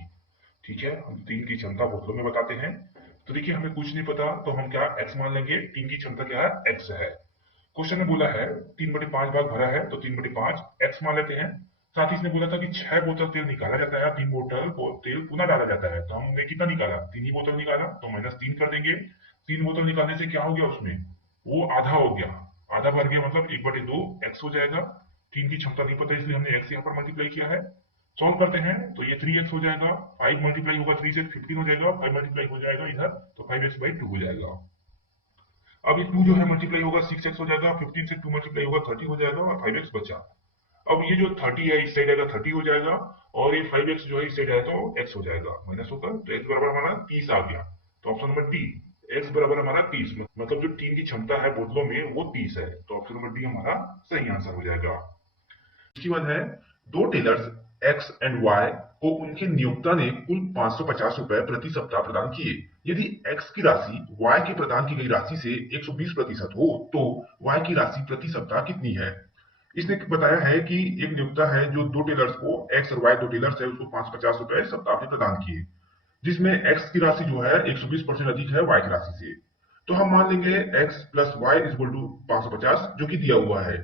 ठीक है, हम टीन की क्षमता बोतलों में बताते हैं। तो देखिए हमें कुछ नहीं पता तो हम क्या x मान लेंगे, टीन की क्षमता क्या है, x है। क्वेश्चन में बोला है 3/5 भाग भरा है तो 3/5 x मान लेते हैं। साथ ही इसने बोला था कि 6 बोतल तेल निकाला जाता है, 3 बोतल तेल पुनः डाला जाता है, तो हमने कितना निकाला, 3 ही बोतल निकाला, तो -3 कर देंगे। 3 बोतल निकालने से क्या हो गया, उसमें वो आधा हो गया, आधा भर गया, मतलब 1/2 x हो जाएगा। तीन की क्षमता नहीं पता इसलिए हमने x यहाँ पर मल्टीप्लाई किया है। सॉल्व करते हैं तो ये 3x हो जाएगा, 5 मल्टीप्लाई होगा 3 से 15 हो जाएगा, 5 मल्टीप्लाई हो जाएगा इधर तो 5x/2 हो जाएगा। अब ये 2 जो है मल्टीप्लाई होगा 6x हो जाएगा, 15 से 2 मल्टीप्लाई होगा 30 हो जाएगा और 5x बचा। अब ये जो 30 है इस साइड आएगा 30 हो जाएगा, और ये 5x जो है इस साइड आया तो x हो जाएगा, माइनस होकर, तो x बराबर हमारा 30 आ गया। तो ऑप्शन नंबर डी, x बराबर हमारा 30, मतलब जो टीन की क्षमता है बोतलों में वो 30 है, तो ऑप्शन नंबर डी हमारा सही आंसर हो जाएगा। इसके बाद है, दो टेलर्स एक्स एंड वाई को उनके नियोक्ता ने कुल 550 रुपए प्रति सप्ताह प्रदान किए। यदि एक्स की राशि वाई के प्रदान की गई राशि से 120% हो तो वाई की राशि प्रति सप्ताह कितनी है। इसने बताया है कि एक नियोक्ता है जो दो टेलर्स को, एक्स और वाई दो टेलर्स है, उसको 550 रुपए सप्ताह में प्रदान किए, जिसमें एक्स की राशि जो है 120% अधिक है वाई की राशि से। तो हम मान लेंगे X plus Y is equal to 550 जो कि दिया हुआ है,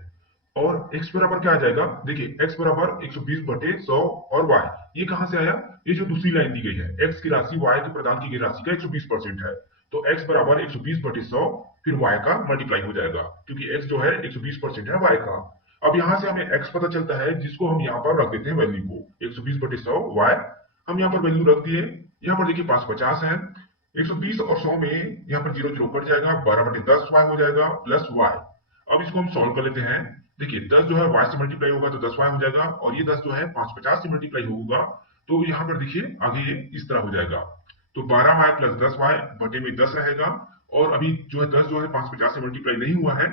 और x बराबर क्या आ जाएगा, देखिए x बराबर 120/100 और y ये कहां से आया, ये जो दूसरी लाइन दी गई है, x की राशि y की प्रदान की गई राशि का 120% है, तो x बराबर 120/100 फिर y का मल्टीप्लाई हो जाएगा, क्योंकि x जो है 120% है y का। अब यहां से हमें x पता चलता है, जिसको हम यहाँ पर रख देते हैं वैल्यू को 120/100 y, हम यहाँ पर वैल्यू रख दिए। यहाँ पर देखिए 550 है, 120 और 100 में यहाँ पर 0 0 कट जाएगा, 12/10 y हो जाएगा प्लस y। अब इसको हम सॉल्व कर लेते हैं। देखिए 10 जो है y से मल्टीप्लाई होगा तो 10y हो जाएगा, और ये 10 जो है 550 से मल्टीप्लाई होगा, तो यहाँ पर देखिए आगे ये इस तरह हो जाएगा, तो 12y प्लस 10y बटे में 10 रहेगा, और अभी जो है 10 जो है 550 से मल्टीप्लाई नहीं हुआ है,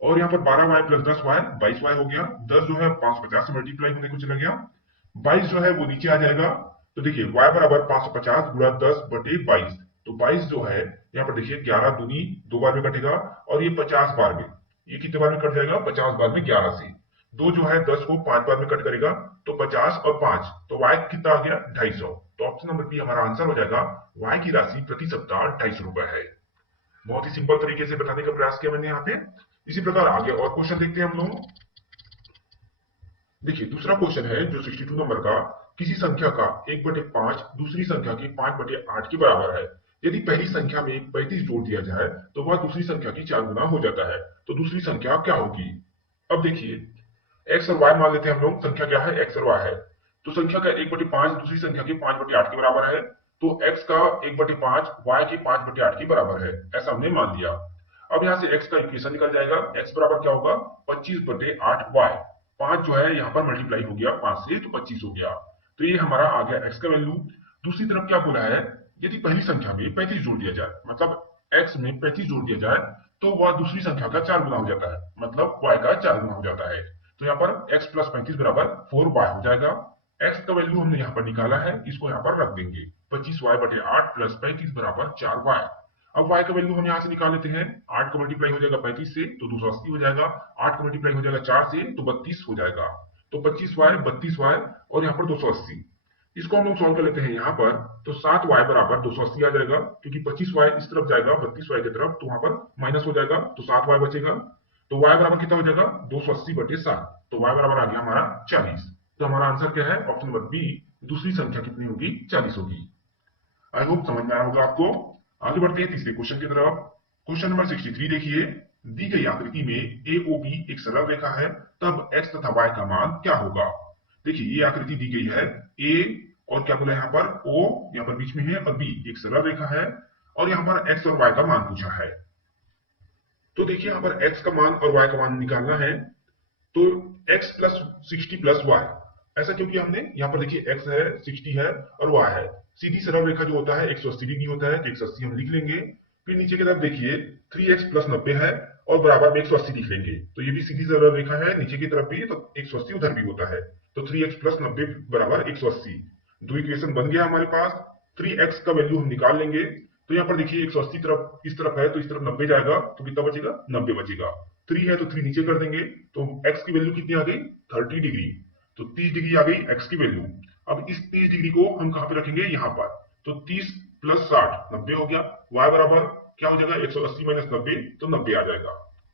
और यहाँ पर 12y प्लस 10y 22y हो गया, 10 जो है 550 से मल्टीप्लाई होने को चला गया, 22 जो है वो नीचे आ जाएगा। तो देखिए y बराबर 550 गुणा 10/22, तो 22 जो है यहाँ पर देखिए 11 दूनी 2 बार में कटेगा, और ये 50 बार में, ये कितने बार में कट जाएगा, 50 बार में 11 से, 2 जो है 10 को 5 बार में कट करेगा, तो 50 और 5, तो y कितना आ गया 250। तो ऑप्शन नंबर बी हमारा आंसर हो जाएगा, y की राशि प्रति सप्ताह 250 रुपए है। बहुत ही सिंपल तरीके से बताने का प्रयास किया मैंने यहाँ पे। इसी प्रकार आगे और क्वेश्चन देखते हैं हम लोग। देखिए दूसरा क्वेश्चन है जो 62 नंबर का, किसी संख्या का 1/5 दूसरी संख्या के 5/8 के बराबर है। यदि पहली संख्या में 35 जोड़ दिया जाए तो वह दूसरी संख्या की 4 गुना हो जाता है, तो दूसरी संख्या क्या होगी। अब देखिए x और y मान लेते हैं हम लोग, संख्या क्या है, x और y है, तो संख्या का 1/5 दूसरी संख्या के 5/8 के बराबर है, तो x का 1/5 y के 5/8 के बराबर है, ऐसा हमने मान लिया। अब यहाँ से x का इक्वेशन निकल जाएगा, x बराबर क्या होगा 25/8y, 5 जो है यहाँ पर मल्टीप्लाई हो गया 5 से, तो 25 हो गया, तो ये हमारा आ गया x का वैल्यू। दूसरी तरफ क्या बोला है, यदि पहली संख्या में 35 जोड़ दिया जाए, मतलब x में 35 जोड़ दिया जाए तो वह दूसरी संख्या का 4 गुना हो जाता है, मतलब y का 4 गुना हो जाता है, तो यहाँ पर x प्लस 35 बराबर 4y हो जाएगा। x का वैल्यू हमने यहाँ पर निकाला है, इसको यहाँ पर रख देंगे, 25y/8 प्लस 35 बराबर 4y। अब y का वैल्यू हम यहाँ से निकाल लेते हैं, 8 का मल्टीप्लाई हो जाएगा 35 से तो 280 हो जाएगा, 8 का मल्टीप्लाई हो जाएगा 4 से तो 32 हो जाएगा, तो 25y 32y और यहाँ पर 280, इसको हम लोग सॉल्व कर लेते हैं यहाँ पर, तो 7y बराबर 280 आ जाएगा, क्योंकि 25y इस तरफ जाएगा 32y की तरफ, तो वहां पर माइनस हो जाएगा, तो 7y बचेगा, तो y बराबर कितना हो जाएगा 280/7, तो y बराबर आ गया हमारा 40। तो हमारा आंसर क्या है, ऑप्शन नंबर बी, दूसरी संख्या कितनी होगी 40 होगी। आई होप समझ में आया होगा आपको। आगे बढ़ते हैं तीसरे क्वेश्चन की तरफ। क्वेश्चन नंबर 63 देखिए, दी गई आकृति में AOB एक सरल रेखा है, तब x तथा y का मान क्या होगा। देखिए ये आकृति दी गई है, ए और क्या बोला यहाँ पर ओ, यहाँ पर बीच में है, और बी एक सरल रेखा है, और यहाँ पर एक्स और वाई का मान पूछा है। तो देखिए यहाँ पर एक्स का मान और वाई का मान निकालना है, तो x प्लस 60 प्लस वाई, ऐसा क्योंकि हमने यहाँ पर देखिए x है, 60 है और y है। सीधी सरल रेखा जो होता है 180 डिग्री होता है, तो 180 हम लिख लेंगे। फिर नीचे की तरफ देखिए 3x प्लस 90 है और बराबर में 180 लिख लेंगे, तो ये भी सीधी सरल रेखा है, नीचे की तरफ भी, तो 180 उधर भी होता है, तो 3x प्लस 90 बराबर 180। दो इक्वेशन बन गया हमारे पास। 3x का वैल्यू हम निकाल लेंगे, तो यहाँ पर देखिए 180 तरफ इस तरफ है, तो इस तरफ 90 जाएगा, तो कितना बचेगा, 90 बचेगा। 3 है तो 3 नीचे कर देंगे, तो x की वैल्यू कितनी आ गई, 30 डिग्री, तो 30 डिग्री आ गई x की वैल्यू। अब इस 30 डिग्री को हम कहां पे रखेंगे, यहाँ पर, तो 30 प्लस 60 90 हो गया। y बराबर क्या हो जाएगा, 180 माइनस 90, तो 90 आ जाएगा।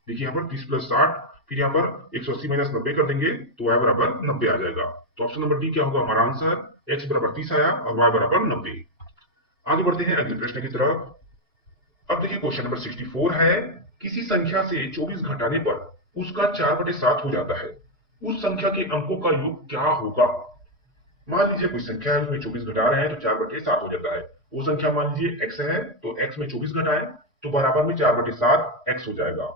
देखिए यहाँ पर 30 प्लस 60, फिर यहाँ पर 180 माइनस 90 कर देंगे, तो y बराबर 90 आ जाएगा। तो ऑप्शन नंबर डी क्या होगा हमारा आंसर, x बराबर 30 आया और y बराबर 90। आगे बढ़ते हैं अगले प्रश्न की तरफ। अब देखिए क्वेश्चन नंबर 64 है, किसी संख्या से 24 घटाने पर उसका 4/7 हो जाता है, उस संख्या के अंकों का योग क्या होगा। मान लीजिए कोई संख्या है, उसमें 24 घटा रहे हैं तो 4/7 हो जाता है। वो संख्या मान लीजिए x है, तो x में 24 घटाएं तो बराबर में 4/7 x हो जाएगा।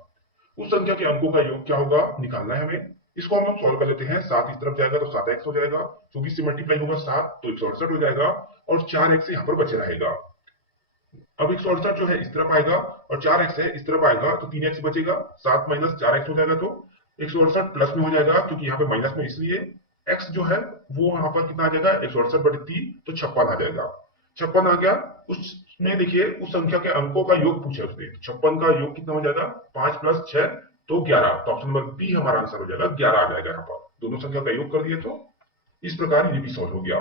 उस संख्या के अंकों का योग क्या होगा निकालना है हमें। इसको हम लोग सॉल्व कर लेते हैं। 7 इस तरफ जाएगा तो 7x हो जाएगा, 24 से मल्टीप्लाई होगा 7 तो 168 हो जाएगा, और 4x यहाँ पर बचे रहेगा। अब 168 जो है इस तरफ आएगा और 4x है इस तरफ आएगा, तो 3x बचेगा, 7 माइनस 4x हो जाएगा, तो 168 प्लस में हो जाएगा, क्योंकि यहाँ पे माइनस में, इसलिए x जो है वो यहाँ पर कितना आ जाएगा, 168/3, तो 56 आ जाएगा। 56 आ गया। उसमें देखिए उस संख्या के अंकों का योग पूछा उसने, 56 का योग कितना हो जाएगा, 5 प्लस 6 तो 11, तो ऑप्शन नंबर बी हमारा आंसर हो जाएगा, 11 आ जाएगा। यहाँ पर दोनों संख्या का योग कर दिए, तो इस प्रकार ये भी सॉल्व हो गया।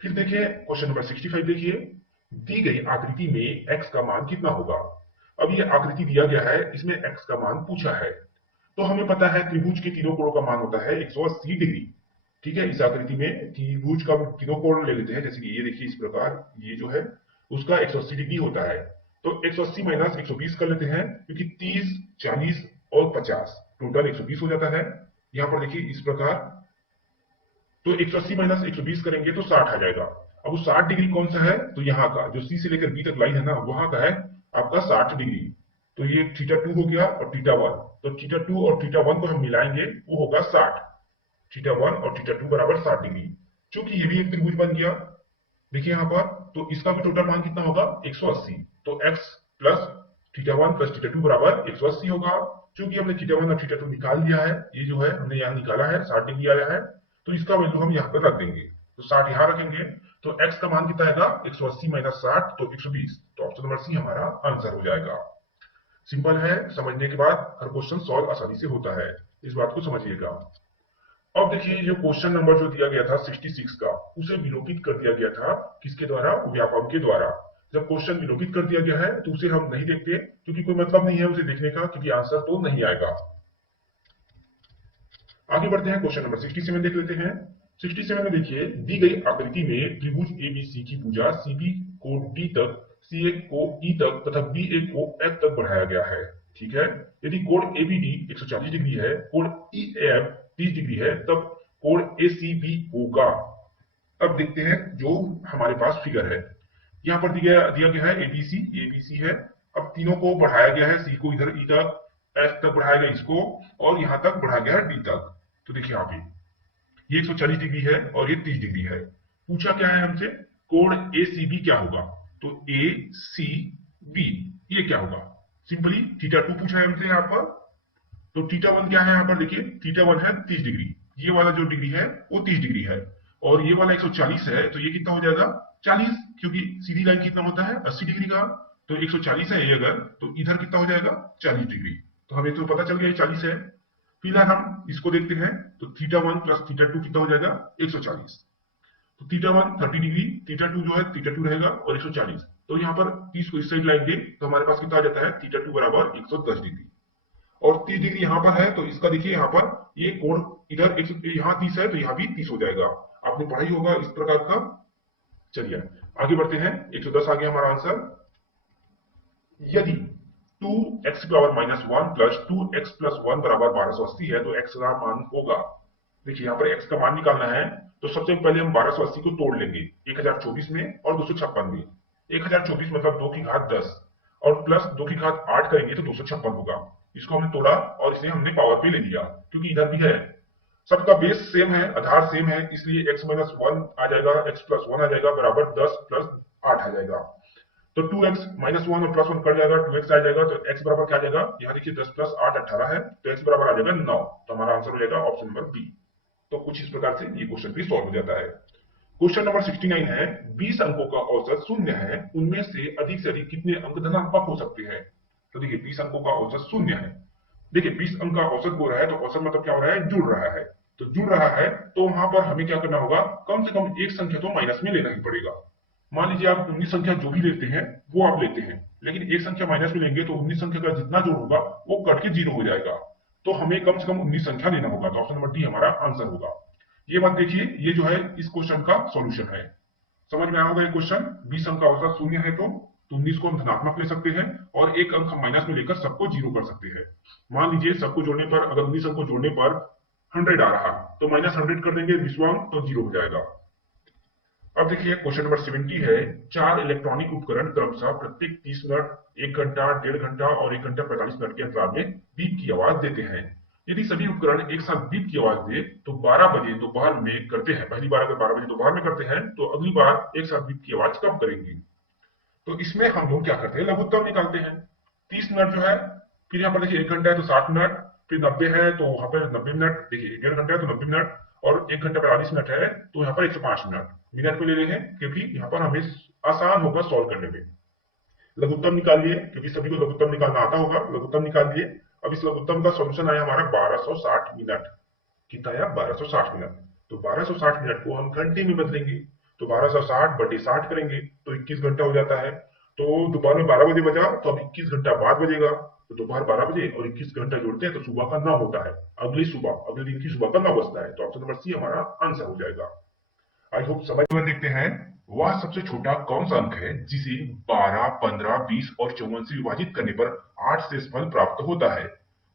फिर देखिए क्वेश्चन नंबर 65 देखिए, दी गई आकृति में x का मान कितना होगा। अब ये आकृति दिया गया है, इसमें x का मान पूछा है, तो हमें पता है त्रिभुज के तीनों कोणों का मान होता है 180 डिग्री। ठीक है, इस आकृति में त्रिभुज का तीनों कोण ले लेते हैं, जैसे कि ये देखिए इस प्रकार, ये जो है उसका 180 डिग्री होता है, तो 180 माइनस 120 कर लेते हैं, क्योंकि 30 40 और 50 टोटल 120 हो जाता है। यहाँ पर देखिए इस प्रकार, तो 180 माइनस 120 करेंगे तो 60 आ जाएगा। अब वो 60 डिग्री कौन सा है, तो यहाँ का जो सी से लेकर बी तक लाइन है ना, वहां का है आपका 60 डिग्री। तो ये θ2 हो गया और θ1, तो θ2 और θ1 को हम मिलाएंगे, वो होगा 60। θ1 और θ2 बराबर 60 डिग्री। चूंकि ये भी एक त्रिभुज बन गया, देखिए यहाँ पर, तो इसका भी टोटल मान कितना होगा, 180, तो x प्लस θ1 प्लस θ2 बराबर 180 होगा। चूंकि हमने θ1 और θ2 निकाल लिया है, ये जो है हमने यहाँ निकाला है, 60 डिग्री आया है, तो इसका वैल्यू हम यहाँ पर रख देंगे, तो 60 यहाँ रखेंगे, तो x का मान कितना आएगा, 180 माइनस 60, तो 120, तो ऑप्शन नंबर सी हमारा आंसर हो जाएगा। सिंपल है, समझने के बाद हर क्वेश्चन सॉल्व आसानी से होता है, इस बात को समझिएगा। अब देखिए जो क्वेश्चन नंबर जो दिया गया था 66 का, उसे विलोपित कर दिया गया था, किसके द्वारा, व्यापक के द्वारा। जब क्वेश्चन विलोपित कर दिया गया है तो उसे हम नहीं देखते, क्योंकि कोई मतलब नहीं है उसे देखने का, क्योंकि आंसर तो नहीं आएगा। आगे बढ़ते हैं, क्वेश्चन नंबर 67 देख लेते हैं। 67 में देखिए, दी गई आकृति में त्रिभुज एबीसी की भुजा सीबी को डी तक, सी को ई तक तथा बी को एफ तक बढ़ाया गया है। ठीक है, यदि कोण एबीडी 140 डिग्री है, कोण ईएफ 30 डिग्री है, तब कोण एसीबी होगा। अब देखते हैं जो हमारे पास फिगर है, यहाँ पर दिया गया है एबीसी है। अब तीनों को बढ़ाया गया है, सी को इधर ई तक, एफ तक बढ़ाया गया इसको, और यहाँ तक बढ़ाया गया है डी तक। तो देखिए यहाँ पे ये 140 डिग्री है और ये 30 डिग्री है। पूछा क्या है हमसे, कोण एसीबी क्या होगा, तो एसीबी ये क्या होगा, सिंपली θ2 पूछा है हमसे यहाँ पर। तो θ1 क्या है यहाँ पर, देखिए θ1 है 30 डिग्री, ये वाला जो डिग्री है वो 30 डिग्री है, और ये वाला 140 है, तो ये कितना हो जाएगा 40, क्योंकि सीधी लाइन कितना होता है 80 डिग्री का, तो 140 है ये अगर, तो इधर कितना हो जाएगा 40 डिग्री, तो हमें तो पता चल गया 40 है। फिलहाल हम इसको देखते हैं, तो θ1 प्लस θ2 कितना हो जाएगा 140, तो θ1 30 डिग्री, θ2 जो है θ2 रहेगा और 140, तो यहाँ पर 30 को इस साइड लाएंगे तो हमारे पास कितना आ जाता है θ2 बराबर 110 डिग्री, और 30 डिग्री यहाँ पर है, तो इसका देखिए यहाँ पर ये कोण इधर यहाँ 30 है, तो यहाँ भी 30 हो जाएगा। आपने पढ़ाई होगा इस प्रकार का। चलिए आगे बढ़ते हैं, 110 आ गया हमारा आंसर। यदि 2x की पावर -1 प्लस 2x प्लस 1 बराबर 1280 है, तो x का मान होगा। देखिए यहाँ पर x का मान निकालना है, तो सबसे पहले हम 1280 को तोड़ लेंगे 1024 में और 256 में। 1024 मतलब 2 की घात 10 और प्लस 2 की घात 8 करेंगे तो 256 होगा। इसको हमने तोड़ा और इसे हमने पावर पे ले लिया, क्योंकि इधर भी है, सबका बेस सेम है, आधार सेम है, इसलिए x माइनस 1 आ जाएगा, x प्लस 1 आ जाएगा, बराबर 10 प्लस 8 आ जाएगा। तो 2x माइनस 1 और प्लस 1 कट जाएगा, 2x आ जाएगा, तो x बराबर क्या आ जाएगा, यहाँ देखिए 10 प्लस 8 18 है, तो x बराबर आ जाएगा 9। तो हमारा आंसर हो जाएगा ऑप्शन नंबर बी। तो कुछ इस प्रकार से ये क्वेश्चन भी सॉल्व हो जाता है। क्वेश्चन नंबर 69 है, 20 अंकों का औसत शून्य है, उनमें से अधिक कितने अंक धनात्मक हो सकते हैं। तो देखिए 20 अंकों का औसत शून्य है, देखिए 20 अंक का औसत हो रहा है, तो औसत मतलब क्या हो रहा है, जुड़ रहा है। तो जुड़ रहा है तो वहां पर हमें क्या करना होगा, कम से कम एक संख्या तो माइनस में लेना ही पड़ेगा। मान लीजिए आप 19 संख्या जो भी लेते हैं वो आप लेते हैं, लेकिन एक संख्या माइनस में लेंगे तो 19 संख्या का जितना जोड़ होगा वो कट के 0 हो जाएगा। तो हमें कम से कम 19 संख्या लेना होगा, तो ऑप्शन नंबर डी हमारा आंसर होगा। ये बात देखिए, ये जो है इस क्वेश्चन का सॉल्यूशन है। समझ में आया होगा ये क्वेश्चन। 20 अंक का औसत शून्य है तो 19 को हम धनात्मक ले सकते हैं और एक अंक हम माइनस में लेकर सबको 0 कर सकते हैं। मान लीजिए सबको जोड़ने पर, अगर 19 अंक को जोड़ने पर 100 आ रहा तो माइनस 100 कर देंगे 20वां अंक, तो 0 हो जाएगा। अब देखिए क्वेश्चन नंबर 70 है, 4 इलेक्ट्रॉनिक उपकरण क्रमशः प्रत्येक 30 मिनट, 1 घंटा, 1.5 घंटा और 1 घंटा 45 मिनट के अंतराल में बीप की आवाज देते हैं। यदि सभी उपकरण एक साथ बीप की आवाज दे तो 12 बजे दोपहर में करते हैं, पहली बार अगर 12 बजे दोपहर में करते हैं तो अगली बार एक साथ बीप की आवाज कब करेंगे। तो इसमें हम लोग क्या करते हैं, लघुत्तम निकालते हैं। 30 मिनट जो है, फिर यहाँ पर देखिए 1 घंटा है तो 60 मिनट, फिर 90 है तो वहां पर 90 मिनट, देखिए 1.5 घंटा है तो 90 मिनट और 1 घंटा 45 मिनट है तो यहाँ पर 105 मिनट। मिनट में ले रहे हैं क्योंकि यहाँ पर हमें आसान होगा सॉल्व करने में। लघुत्तम निकालिए, क्योंकि सभी को लघुत्तम निकालना आता होगा, लघुत्तम निकालिए। अब इस लघुत्तम का सॉल्यूशन आया हमारा 1260 मिनट। कितना आया, 1260 मिनट। तो 1260 मिनट को हम घंटे में बदलेंगे, तो 1260 बटे 60 करेंगे तो 21 घंटा हो जाता है। तो दोपहर में 12 बजे बजा तो अब 21 घंटा बाद बजेगा, तो दोपहर 12 बजे और 21 घंटा जोड़ते हैं तो सुबह का 9 होता है, अगली सुबह, अगले दिन की सुबह का 9 बजता है। तो ऑप्शन नंबर सी हमारा आंसर हो जाएगा। आई होप समझ में। देखते हैं वह सबसे छोटा कौन सा अंक है जिसे 12, 15, 20 और 54 से विभाजित करने पर 8 शेषफल प्राप्त होता है।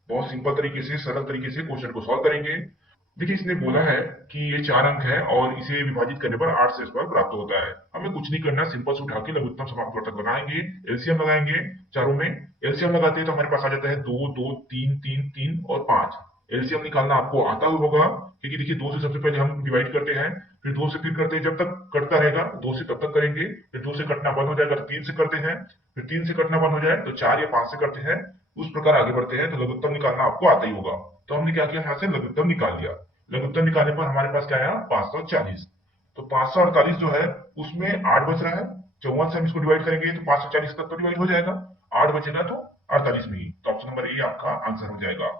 बहुत सिंपल तरीके से, सरल तरीके से क्वेश्चन को सॉल्व करेंगे। देखिए इसने बोला है कि ये 4 अंक है और इसे विभाजित करने पर 8 शेषफल प्राप्त होता है। हमें कुछ नहीं करना, सिंपल से उठा के लघुत्तम समापवर्तक बनाएंगे, एलसीएम लगाएंगे चारों में। एलसीएम लगाते हैं तो हमारे पास आ जाता है 2, 2, 3, 3, 3 और 5। एलसीएम निकालना आपको आता होगा, क्योंकि देखिए 2 से सबसे पहले हम डिवाइड करते हैं, फिर 2 से फिर करते हैं, जब तक कटता रहेगा 2 से तब तक करेंगे, फिर 2 से कटना बंद हो जाएगा तो 3 से करते हैं, फिर 3 से कटना बंद हो जाए तो 4 या 5 से करते हैं, उस प्रकार आगे बढ़ते हैं। तो लघुत्तम निकालना आपको आता ही होगा। तो हमने क्या किया, यहाँ से लघुत्तम निकाल लिया। लघुत्तम निकालने पर हमारे पास क्या आया, 540। तो 548 जो है उसमें 8 बच रहा है, 54 से हम इसको डिवाइड करेंगे तो 540 तक तो डिवाइड हो जाएगा, 8 बचेगा तो 48 में ही। तो ऑप्शन नंबर ए आपका आंसर हो जाएगा।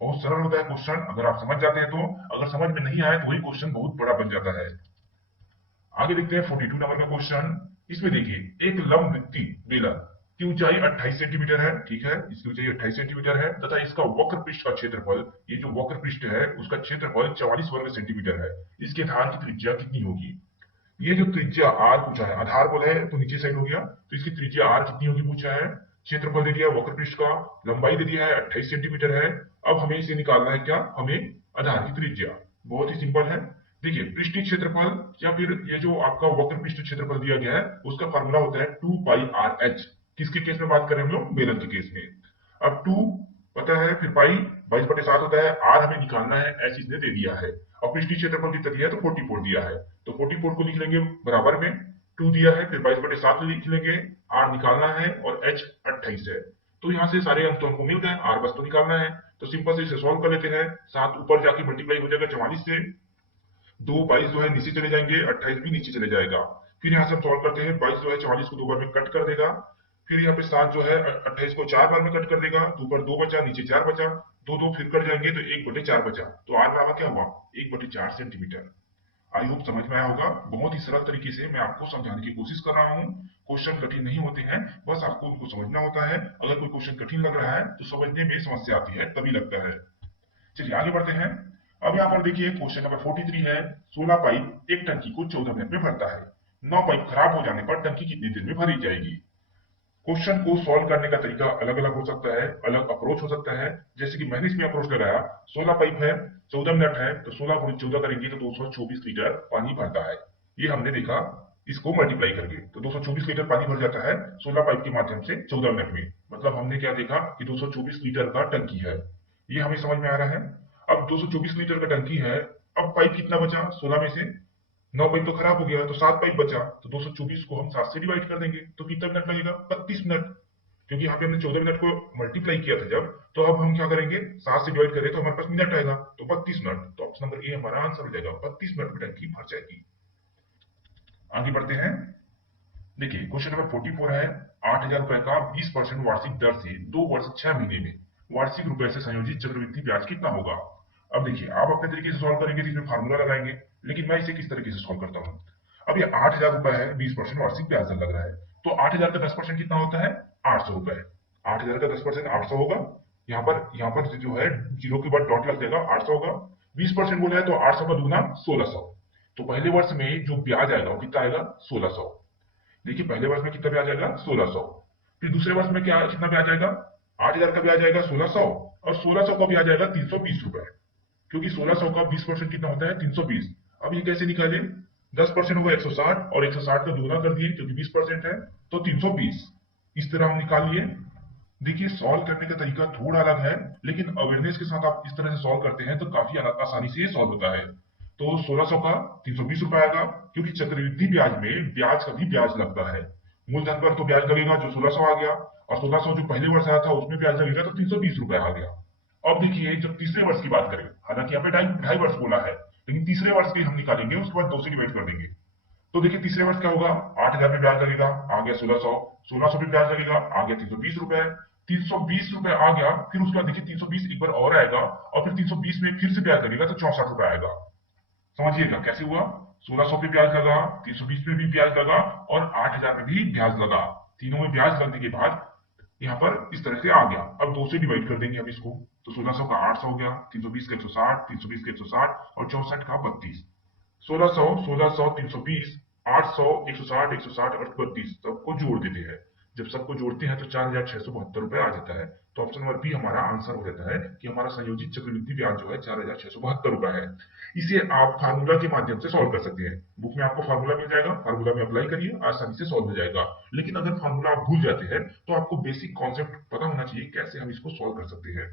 बहुत सरल होता है क्वेश्चन, अगर आप समझ जाते हैं तो। अगर समझ में नहीं आए तो वही क्वेश्चन बहुत बड़ा बन जाता है। आगे देखते हैं 42 नंबर का क्वेश्चन। इसमें देखिए एक लंबवृत्तीय बेलन की ऊंचाई 28 सेंटीमीटर है, ठीक है, इसकी ऊंचाई 28 सेंटीमीटर है तथा इसका वक्र पृष्ठ का क्षेत्रफल, ये जो वक्र पृष्ठ है उसका क्षेत्रफल 44 वर्ग सेंटीमीटर है। इसके आधार की त्रिज्या कितनी होगी। ये जो त्रिज्या r पूछा है, आधार बोला है तो नीचे साइड हो गया, तो इसकी त्रिज्या r कितनी होगी पूछा है। क्षेत्रफल दे दिया वक्र पृष्ठ का, लंबाई दे दिया है 28 सेंटीमीटर है। अब हमें इसे निकालना है क्या, हमें आधार की त्रिज्या। बहुत ही सिंपल है। देखिए पृष्ठीय क्षेत्रफल या फिर ये जो आपका वक्र पृष्ठ क्षेत्रफल दिया गया है उसका फार्मूला होता है 2 पाई आर एच। किसके केस में बात करें हम लोग, बेलन के केस में। अब 2 पता है, फिर पाई 22/7 होता है, आर हमें निकालना है, एच इसने दे दिया है। और पृष्ठीय क्षेत्रफल कितना दिया है, तो 44 दिया है, तो 44 को लिख लेंगे बराबर में, 2 दिया है फिर 22/7 लिख लेंगे, आर निकालना है और एच 28 है। तो यहाँ से सारे अंक तो हमको मिल गए, आर बस तो निकालना है। तो सिंपल से इसे सॉल्व कर लेते हैं। 7 ऊपर जाके मल्टीप्लाई हो जाएगा 44 से, 2 22 जो है नीचे चले जाएंगे, 28 भी नीचे चले जाएगा। फिर यहाँ से हम सॉल्व करते हैं, 22 जो है 44 को 2 बार में कट कर देगा, फिर यहाँ पे 7 जो है 28 को 4 बार में कट कर देगा, तो ऊपर 2 बचा नीचे 4 बचा, 2 2 फिर कट जाएंगे तो 1/4 बचा। तो आर बराबर क्या हुआ, 1/4 सेंटीमीटर। आई होप समझ में आया होगा। बहुत ही सरल तरीके से मैं आपको समझाने की कोशिश कर रहा हूँ। क्वेश्चन कठिन नहीं होते हैं, बस आपको उनको समझना होता है। अगर कोई क्वेश्चन कठिन लग रहा है तो समझने में समस्या आती है, तभी लगता है। चलिए आगे बढ़ते हैं। अब यहाँ पर देखिए क्वेश्चन नंबर 43 है, 16 पाइप एक टंकी को 14 मिनट में भरता है, 9 पाइप खराब हो जाने पर टंकी कितनी देर में भरी जाएगी। क्वेश्चन को सॉल्व करने का तरीका अलग अलग हो सकता है, अलग अप्रोच हो सकता है। जैसे कि मैंने इसमें अप्रोच लगाया, 16 पाइप है, 14 मिनट है, तो 16 गुणित 14 करेंगे तो 224 लीटर पानी भरता है। ये हमने देखा, इसको मल्टीप्लाई करके तो 224 लीटर पानी भर जाता है 16 पाइप के माध्यम से 14 मिनट में। मतलब हमने क्या देखा कि 224 लीटर का टंकी है। ये हमें समझ में आ रहा है। अब 224 लीटर का टंकी है, अब पाइप कितना बचा 16 में से? 9 पाइप तो खराब हो गया, तो 7 पाइप बचा, तो 224 को हम 7 से डिवाइड कर देंगे तो कितना मिनट लगेगा? 32 मिनट। क्योंकि यहाँ पे हमने 14 मिनट को मल्टीप्लाई किया था जब, तो अब हम क्या करेंगे, 7 से डिवाइड करें तो हमारे पास मिनट आएगा, तो 32 मिनट। तो ऑप्शन नंबर ए हमारा आंसर हो जाएगा, 32 मिनट में टंकी भर जाएगी। आगे बढ़ते हैं। देखिए क्वेश्चन नंबर 44 है, 8,000 रुपए का 20% वार्षिक दर से 2 वर्ष 6 महीने में वार्षिक रुपए से संयोजित चक्रवृद्धि ब्याज कितना होगा? अब देखिए, आप अपने तरीके से सॉल्व करेंगे तो इसमें फार्मूला लगाएंगे, लेकिन मैं इसे किस तरीके से सॉल्व करता हूँ। अब ये 8,000 रुपए है, 20% वार्षिक ब्याज दर लग रहा है, तो 8,000 का 10% कितना होता है? 800 रुपए। 8,000 का 10% 800 होगा। यहाँ पर जो है जीरो के बाद डॉट लग जाएगा, 800 होगा। 20% बोला है तो 800 का दूना 1600। तो पहले वर्ष में जो ब्याज आएगा वो कितना आएगा? 1600। देखिए पहले वर्ष में कितना ब्याज आएगा? 1600। फिर दूसरे वर्ष में क्या कितना ब्याज आएगा? 8,000 का ब्याज आएगा 1600, और 1600 का ब्याज आएगा 320 रुपए। क्योंकि 1600 का 20% कितना होता है? 320। अब ये कैसे निकाले? 10% होगा 160, और 160 का दूना कर दिए क्योंकि 20% है, तो 320। इस तरह हम निकाल लिए। देखिए सॉल्व करने का तरीका थोड़ा अलग है, लेकिन अवेयरनेस के साथ आप इस तरह से सॉल्व करते हैं तो काफी आसानी से ये सॉल्व होता है। तो 1600 का 320 रुपए आएगा, क्योंकि चक्रवृद्धि ब्याज में ब्याज का भी ब्याज लगता है। मूलधन पर तो ब्याज लगेगा जो 1600 आ गया, और 1600 जो पहले वर्ष आया था उसमें ब्याज लगेगा, तो 320 रुपए आ गया। अब देखिए जब तीसरे वर्ष की बात करें, हालांकि यहाँ पे ढाई ढाई वर्ष बोला है, लेकिन तीसरे वर्ष के हम निकालेंगे, उसके बाद 2 से डिवाइड कर देंगे। तो देखिए तीसरे वर्ष क्या होगा? 8,000 में ब्याज लगेगा, आ गया 1600। 1600 में ब्याज लगेगा, आ गया 320 रुपए। 320 रुपए आ गया, फिर उसके बाद देखिए 320 एक बार और आएगा, और फिर 320 में फिर से ब्याज लगेगा, तो 64 रुपए आएगा। समझिएगा कैसे हुआ? 1600 पे ब्याज लगा, 320 में भी ब्याज लगा, और 8,000 में भी ब्याज लगा। तीनों में ब्याज लगने के बाद यहाँ पर इस तरह से आ गया। अब 2 से डिवाइड कर देंगे हम इसको, तो 1600 का 800 हो गया, 320 का 160, 320 का 160, और 64 का 32। 1600, 1600, 320, 800, 160, 160 और 32 सबको जोड़ देते हैं। जब सबको जोड़ते हैं तो 4,672 रुपए आ जाता है। तो ऑप्शन नंबर बी हमारा आंसर हो जाता है कि हमारा संयोजित चक्रवृद्धि ब्याज जो है 4,672 रुपए है। इसे आप फार्मूला के माध्यम से सॉल्व कर सकते हैं। बुक में आपको फार्मूला मिल जाएगा, फार्मूला में अप्लाई करिए, आसानी से सॉल्व हो जाएगा। लेकिन अगर फार्मूला आप भूल जाते हैं तो आपको बेसिक कॉन्सेप्ट पता होना चाहिए कैसे हम इसको सॉल्व कर सकते हैं।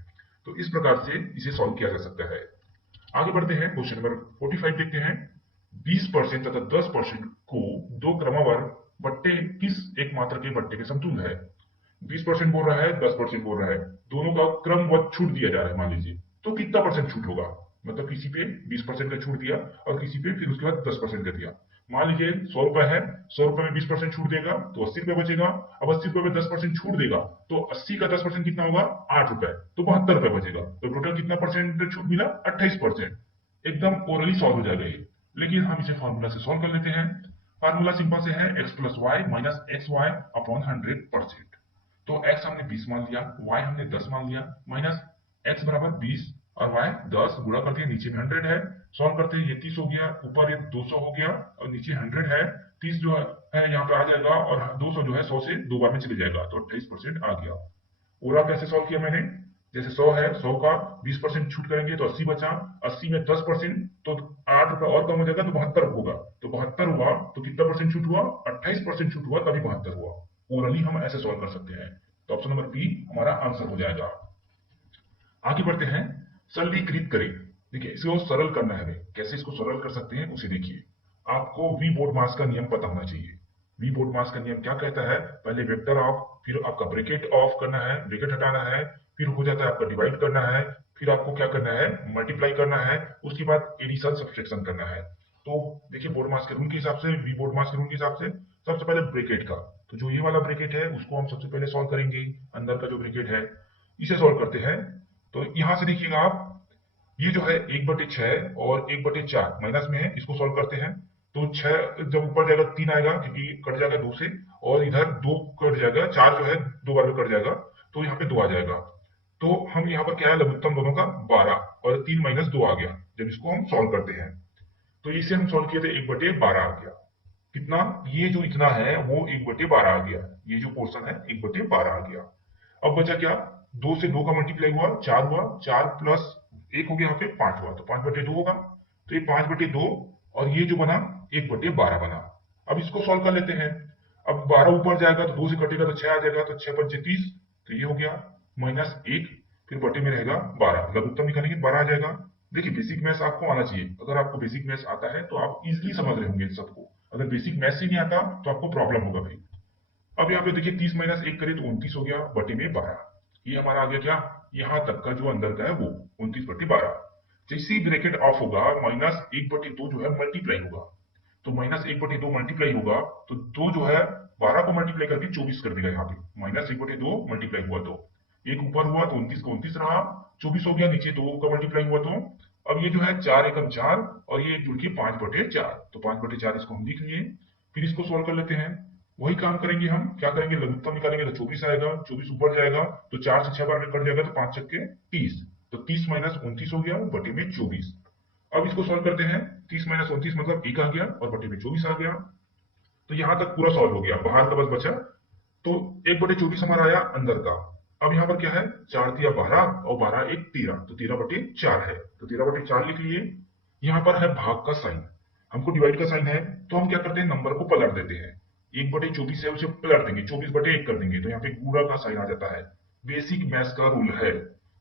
तो इस प्रकार से इसे सॉल्व किया जा सकता है। आगे बढ़ते हैं, क्वेश्चन नंबर 45 देखते हैं। 20% तथा 10% को दो क्रमवार बट्टे किस एक मात्रा के बट्टे के समतुल्य है? 20% बोल रहा है, 10% बोल रहा है, दोनों का क्रमवत छूट दिया जा रहा है। मान लीजिए तो कितना परसेंट छूट होगा? मतलब किसी पे 20% का छूट दिया, और किसी पे फिर उसके बाद 10% का दिया। मान लीजिए 100 रुपए है, 100 रुपए में 20% छूट देगा तो 80 रुपए बचेगा। अब 80 रुपए में 10% छूट देगा तो 80 का 10% कितना होगा? 8 रुपए, तो 72 रुपए बचेगा। तो टोटल कितना परसेंट छूट मिला? 28%। एकदम ओरली सॉल्व हो जाएगा ये। लेकिन हम इसे फॉर्मूला से सॉल्व कर लेते हैं। फार्मूला सिंपल से है, x plus Y minus X Y upon 100%। तो x हमने 20 मान लिया, y हमने 10 मान लिया, माइनस x बराबर 20 और y 10, गुणा कर दिया, नीचे में 100 है। सॉल्व करते हैं, ये 30 हो गया, ऊपर ये 200 हो गया, और नीचे 100 है। 30 जो है यहाँ पे आ जाएगा, और 200 जो है 100 से 2 बार में चले जाएगा, तो 28% आ गया। पूरा कैसे सॉल्व किया मैंने? जैसे 100 है, 100 का 20% छूट करेंगे तो 80 बचा, 80 में 10% तो 8 रुपए और कम हो जाएगा, तो 72 होगा। तो 72 हुआ तो कितना परसेंट छूट हुआ? 28% छूट हुआ, तभी 72 हुआ। ओरली हम ऐसे सॉल्व कर सकते हैं। तो ऑप्शन नंबर बी हमारा आंसर हो जाएगा। आगे बढ़ते हैं, सरलीकृत करें। देखिए इसको सरल करना है हमें, कैसे इसको सरल कर सकते हैं उसे देखिए। आपको वी बोर्ड मास का नियम पता होना चाहिए। वी बोर्ड मास का नियम क्या कहता है? पहले वेक्टर ऑफ, फिर आपका ब्रैकेट ऑफ करना है, ब्रैकेट हटाना है, फिर हो जाता है आपका डिवाइड करना है, फिर आपको क्या करना है? मल्टीप्लाई करना है, उसके बाद एडिशन सब्सट्रैक्शन करना है। तो देखिए बोर्ड मास के रूल के हिसाब से, वी बोर्ड मास के रूल के हिसाब से सबसे पहले ब्रैकेट का, तो जो ये वाला ब्रैकेट है उसको हम सबसे पहले सॉल्व करेंगे। अंदर का जो ब्रैकेट है इसे सॉल्व करते हैं। तो यहां से देखिएगा आप, ये जो है 1/6 और 1/4 माइनस में है, इसको सॉल्व करते हैं। तो 6 जब ऊपर जाएगा 3 आएगा, क्योंकि कट जाएगा 2 से, और इधर 2 कट जाएगा, 4 जो है 2 बार में कट जाएगा, तो यहाँ पे 2 आ जाएगा। तो हम यहाँ पर क्या है, लघुत्तम दोनों का 12, और 3 माइनस 2 आ गया। जब इसको हम सॉल्व करते हैं तो इसे हम सॉल्व किए थे, 1/12 आ गया। कितना, ये जो इतना है वो 1/12 आ गया, ये जो पोर्शन है 1/12 आ गया। अब बचा क्या, 2 से 2 का मल्टीप्लाई हुआ 4 हुआ, 4 प्लस 1 हो गया यहाँ पे 5 हुआ, तो 5/2 होगा। तो ये 5/2 और ये जो बना 1/12 बना। अब इसको सॉल्व कर लेते हैं। अब 12 ऊपर जाएगा तो 2 से कटेगा तो 6 आ जाएगा, तो 6 पंचे 30, तो ये हो गया -1, फिर बटे में रहेगा 12, लघुत्तम निकालेंगे 12 आ जाएगा। देखिए बेसिक मैथ्स आपको आना चाहिए, अगर आपको बेसिक मैथ्स आता है तो आप इजीली समझ रहे होंगे इन सबको, अगर बेसिक मैथ्स ही नहीं आता तो आपको प्रॉब्लम होगा भाई। अब यहाँ पे देखिए 30 - 1 करें तो 29 हो गया, बटे में 12, ये हमारा आ गया क्या, यहाँ तक का जो अंदर का है वो 29/12। जैसे ही ब्रैकेट ऑफ होगा -1/2 जो है मल्टीप्लाई होगा, तो -1/2 मल्टीप्लाई होगा तो 2 जो है 12 को मल्टीप्लाई करके 24 कर देगा। यहाँ पे -1/2 मल्टीप्लाई हुआ तो एक ऊपर हुआ तो 29 का 29 रहा, 24 हो गया, नीचे 2 का मल्टीप्लाई हुआ तो अब ये जो है 4 एकम 4 और ये जुड़ के 5/4, तो 5/4 इसको हम लिख लिए। फिर इसको सोल्व कर लेते हैं, वही काम करेंगे हम, क्या करेंगे, लघुत्तम निकालेंगे तो 24 आएगा, 24 ऊपर जाएगा तो 4 से 6 बार में कट जाएगा, तो 5 छक्के 30, तो 30 - 29 हो गया बटे में 24। अब इसको सॉल्व करते हैं, 30 - 29 मतलब 1 आ गया और बटे में 24 आ गया, तो यहां तक पूरा सॉल्व हो गया, बाहर का बस बचा। तो 1/24 हमारा आया अंदर का। अब यहाँ पर क्या है, 4 तिया 12 और 12 एक 13, तो 13/4 है, तो 13/4 लिख लिए। यहाँ पर है भाग का साइन, हमको डिवाइड का साइन है, तो हम क्या करते हैं, नंबर को पलट देते हैं। 1/24 है उसे पलट देंगे, 24/1 कर देंगे, तो यहाँ पे गुणा का साइन आ जाता है। बेसिक मैथ्स का रूल है,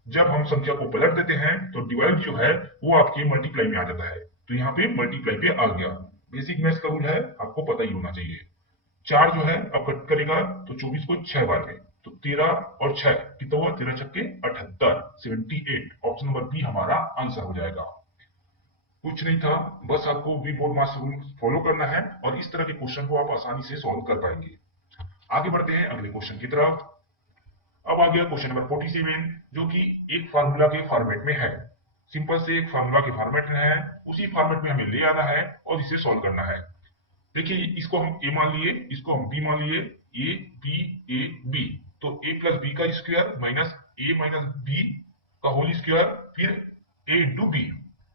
जब हम संख्या को पलट देते हैं तो डिवाइड जो है वो आपके मल्टीप्लाई में आ जाता है, तो यहाँ पे मल्टीप्लाई पे आ गया। बेसिक मैथ्स का रूल है, आपको पता ही होना चाहिए। 4 जो है अब कट करेगा तो 24 को 6 बार में, तो 13 और 6 कितना हुआ, 13 छक्के 78, 78, ऑप्शन नंबर बी हमारा आंसर हो जाएगा। कुछ नहीं था, बस आपको BODMAS rule follow करना है और इस तरह के क्वेश्चन को आप आसानी से सॉल्व कर पाएंगे। आगे बढ़ते हैं अगले क्वेश्चन की तरफ। अब आ गया क्वेश्चन नंबर 47, जो कि एक फार्मूला के फॉर्मेट में है। सिंपल से एक फार्मूला के फॉर्मेट में है, उसी फॉर्मेट में हमें ले आना है और इसे सॉल्व करना है। देखिए इसको हम ए मान लिए, इसको हम बी मान लिए, ए बी ए बी, तो ए प्लस बी का square minus A minus B का होल स्क्वायर, फिर ए इंटू बी,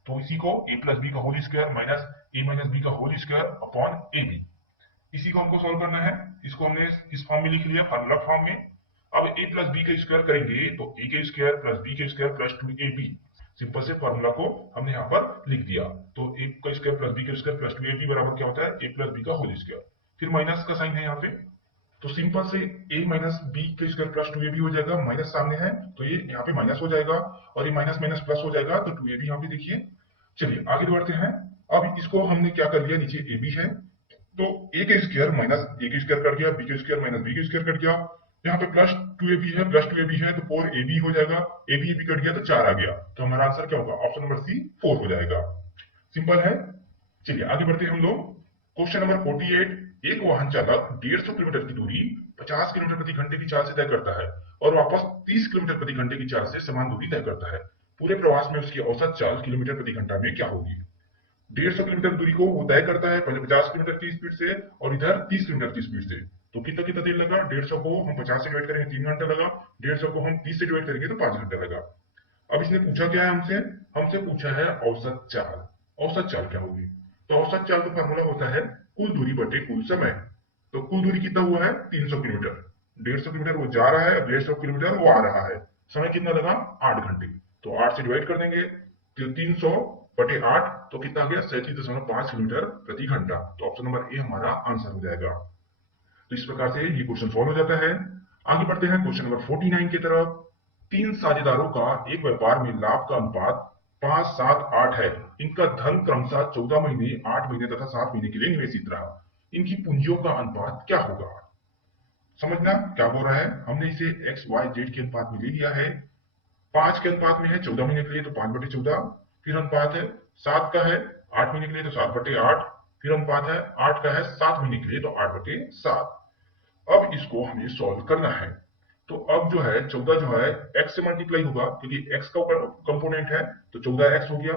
तो इसी को ए प्लस बी का whole square minus A minus B का whole square upon A B, इसी को हमको सॉल्व करना है। इसको हमने इस फॉर्म में लिख लिया, फार्मूला फॉर्म में। अब ए प्लस बी का स्क्वायर करेंगे तो ए के स्क्वायर प्लस बी के स्क्वायर प्लस 2ab, सिंपल से फार्मूला को हमने यहाँ पर लिख दिया। तो ए का स्क्वायर प्लस बी का स्क्वायर प्लस 2ab बराबर क्या होता है, ए प्लस बी का होल स्क्वायर, फिर माइनस का साइन है यहाँ पे, तो सिंपल से a माइनस बी के स्क्वायर प्लस 2ab हो जाएगा, माइनस सामने है तो ये यहाँ पे माइनस हो जाएगा और ये माइनस माइनस प्लस हो जाएगा, तो 2ab यहाँ पे देखिए। चलिए आगे बढ़ते हैं। अब इसको हमने क्या कर लिया, नीचे ए बी है तो ए के स्क्वायर माइनस ए के स्क्वायर कट गया, बी के स्क्वायर माइनस बी के स्क्वायर कट गया, यहाँ पे प्लस 2ab है, प्लस 2ab है तो 4ab हो जाएगा, ab ab कट गया तो 4 आ गया, तो हमारा आंसर क्या होगा, ऑप्शन नंबर सी 4 हो जाएगा। सिंपल है। चलिए आगे बढ़ते हैं हम लोग। क्वेश्चन नंबर 48, एक वाहन चालक 150 किलोमीटर की दूरी 50 किलोमीटर प्रति घंटे की चाल से तय करता है और वापस 30 किलोमीटर प्रति घंटे की चाल से समान दूरी तय करता है। पूरे प्रवास में उसकी औसत चाल किलोमीटर प्रति घंटा में क्या होगी। 150 किलोमीटर दूरी को वो तय करता है पहले 50 किलोमीटर की स्पीड से और इधर 30 किलोमीटर की स्पीड से, तो कितना कितना देर लगा, 150 को हम 50 से डिवाइड करेंगे 3 घंटा लगा, 150 को हम 30 से डिवाइड करेंगे तो 5 घंटा लगा। अब इसने पूछा क्या है हमसे, हमसे पूछा है औसत चाल। औसत चाल क्या होगी, तो औसत चाल का फॉर्मूला होता है कुल दूरी बटे कुल समय। तो कुल दूरी कितना हुआ है 300 किलोमीटर, 150 किलोमीटर वो जा रहा है, 150 किलोमीटर वो आ रहा है, समय कितना लगा 8 घंटे, तो 8 से डिवाइड कर देंगे तो 300 बटे 8, तो कितना आ गया 37.5 किलोमीटर प्रति घंटा, तो ऑप्शन नंबर ए हमारा आंसर हो जाएगा। तो इस प्रकार से ये क्वेश्चन सॉल्व हो जाता है। आगे बढ़ते हैं क्वेश्चन नंबर 49 की तरफ। 3 साझेदारों का एक व्यापार में लाभ का अनुपात 5, 7, 8 है। इनका धन क्रमशः 14 महीने, 8 महीने तथा 7 महीने के लिए निवेशित रहा। इनकी पूंजियों का अनुपात क्या होगा। समझना क्या बोल रहा है, हमने इसे एक्स वाई जेड के अनुपात में ले लिया है। 5 के अनुपात में है 14 महीने के लिए तो 5/14, फिर अनुपात है 7 का है 8 महीने के लिए तो 7/8, फिर अनुपात है 8 का है 7 महीने के लिए तो 8/7। अब इसको हमें सॉल्व करना है, तो अब जो है 14 जो है x से मल्टीप्लाई होगा क्योंकि x का कंपोनेंट है, तो 14x हो गया।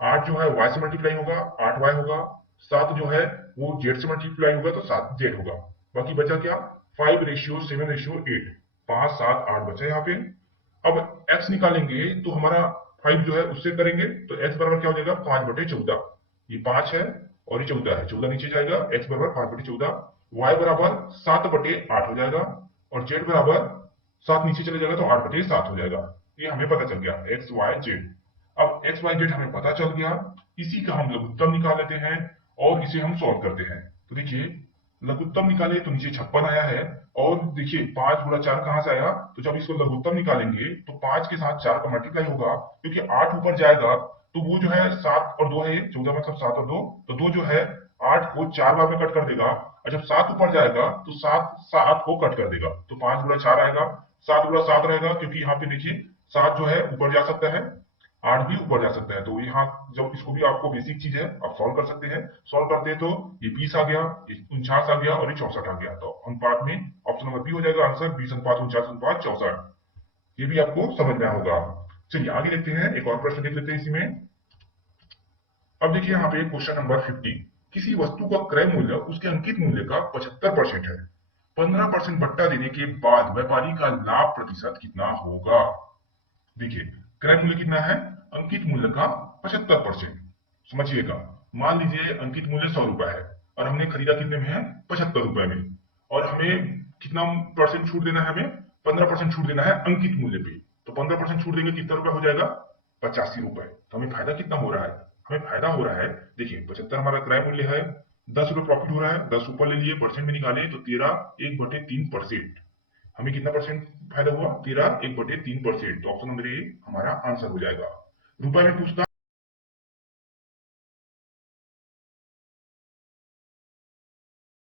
8 जो है y से मल्टीप्लाई होगा 8y होगा। 7 जो है वो z से मल्टीप्लाई होगा तो 7z होगा। बाकी बचा क्या 5:7:8, 5, 7, 8 बचा यहाँ पे। अब x निकालेंगे तो हमारा 5 जो है उससे करेंगे तो x बराबर क्या हो जाएगा 5/14, ये 5 है और ये 14 है, 14 नीचे जाएगा, x बराबर 5/14, y बराबर 7/8 हो जाएगा और z बराबर 7 नीचे चले जाएगा तो 8/7 हो जाएगा। ये हमें पता चल गया x y z। अब x y z हमें पता चल गया, इसी का हम लघुत्तम निकाल लेते हैं और इसे हम सॉल्व करते हैं। तो देखिए लघुत्तम निकाले तो नीचे 56 आया है और देखिए 5 गुणा 4 कहां से आया, तो जब इसको लघुत्तम निकालेंगे तो 5 के साथ 4 का मल्टीप्लाई होगा, क्योंकि 8 ऊपर जाएगा तो वो जो है 7 और 2 है, 14 मतलब 7 और 2, तो 2 जो है 8 को 4 बार में कट कर देगा और जब 7 ऊपर जाएगा तो 7 7 को कट कर देगा, तो 5 गुणा 4 आएगा, 7 गुणा 7 रहेगा, क्योंकि यहाँ पे देखिए 7 जो है ऊपर जा सकता है, 8 भी ऊपर जा सकता है, तो यहाँ जब इसको भी आपको बेसिक चीज है आप सॉल्व कर सकते हैं। सॉल्व करते हैं तो ये 20 आ गया, ये 49 आ गया और ये 64 आ गया, तो अनुपात में ऑप्शन नंबर बी हो जाएगा आंसर, 20:49:64। ये भी आपको समझना होगा। चलिए आगे देखते हैं, एक और प्रश्न देख लेते हैं इसी में। अब देखिए यहाँ पे क्वेश्चन नंबर 50, किसी वस्तु का क्रय मूल्य उसके अंकित मूल्य का 75% है, 15% बट्टा देने के बाद व्यापारी का लाभ प्रतिशत कितना होगा। देखिए क्रय मूल्य कितना है, अंकित मूल्य का 75%। समझिएगा, मान लीजिए अंकित मूल्य 100 रुपए है और हमने खरीदा कितने में है, 75 रुपए में, और हमें कितना परसेंट छूट देना है, हमें 15% छूट देना है अंकित मूल्य पे, तो 15% छूट देंगे कितना रुपए हो जाएगा, 85 रुपए। तो हमें फायदा कितना हो रहा है, हमें फायदा हो रहा है, देखिए 75 हमारा क्रय मूल्य है, 10 रुपए प्रॉफिट हो रहा है, 10 ऊपर ले लिए, परसेंट में निकाले तो 13 1/3%। हमें कितना परसेंट फायदा हुआ, 13 1/3%। तो ऑप्शन नंबर ए हमारा आंसर हो जाएगा। रुपए में पूछता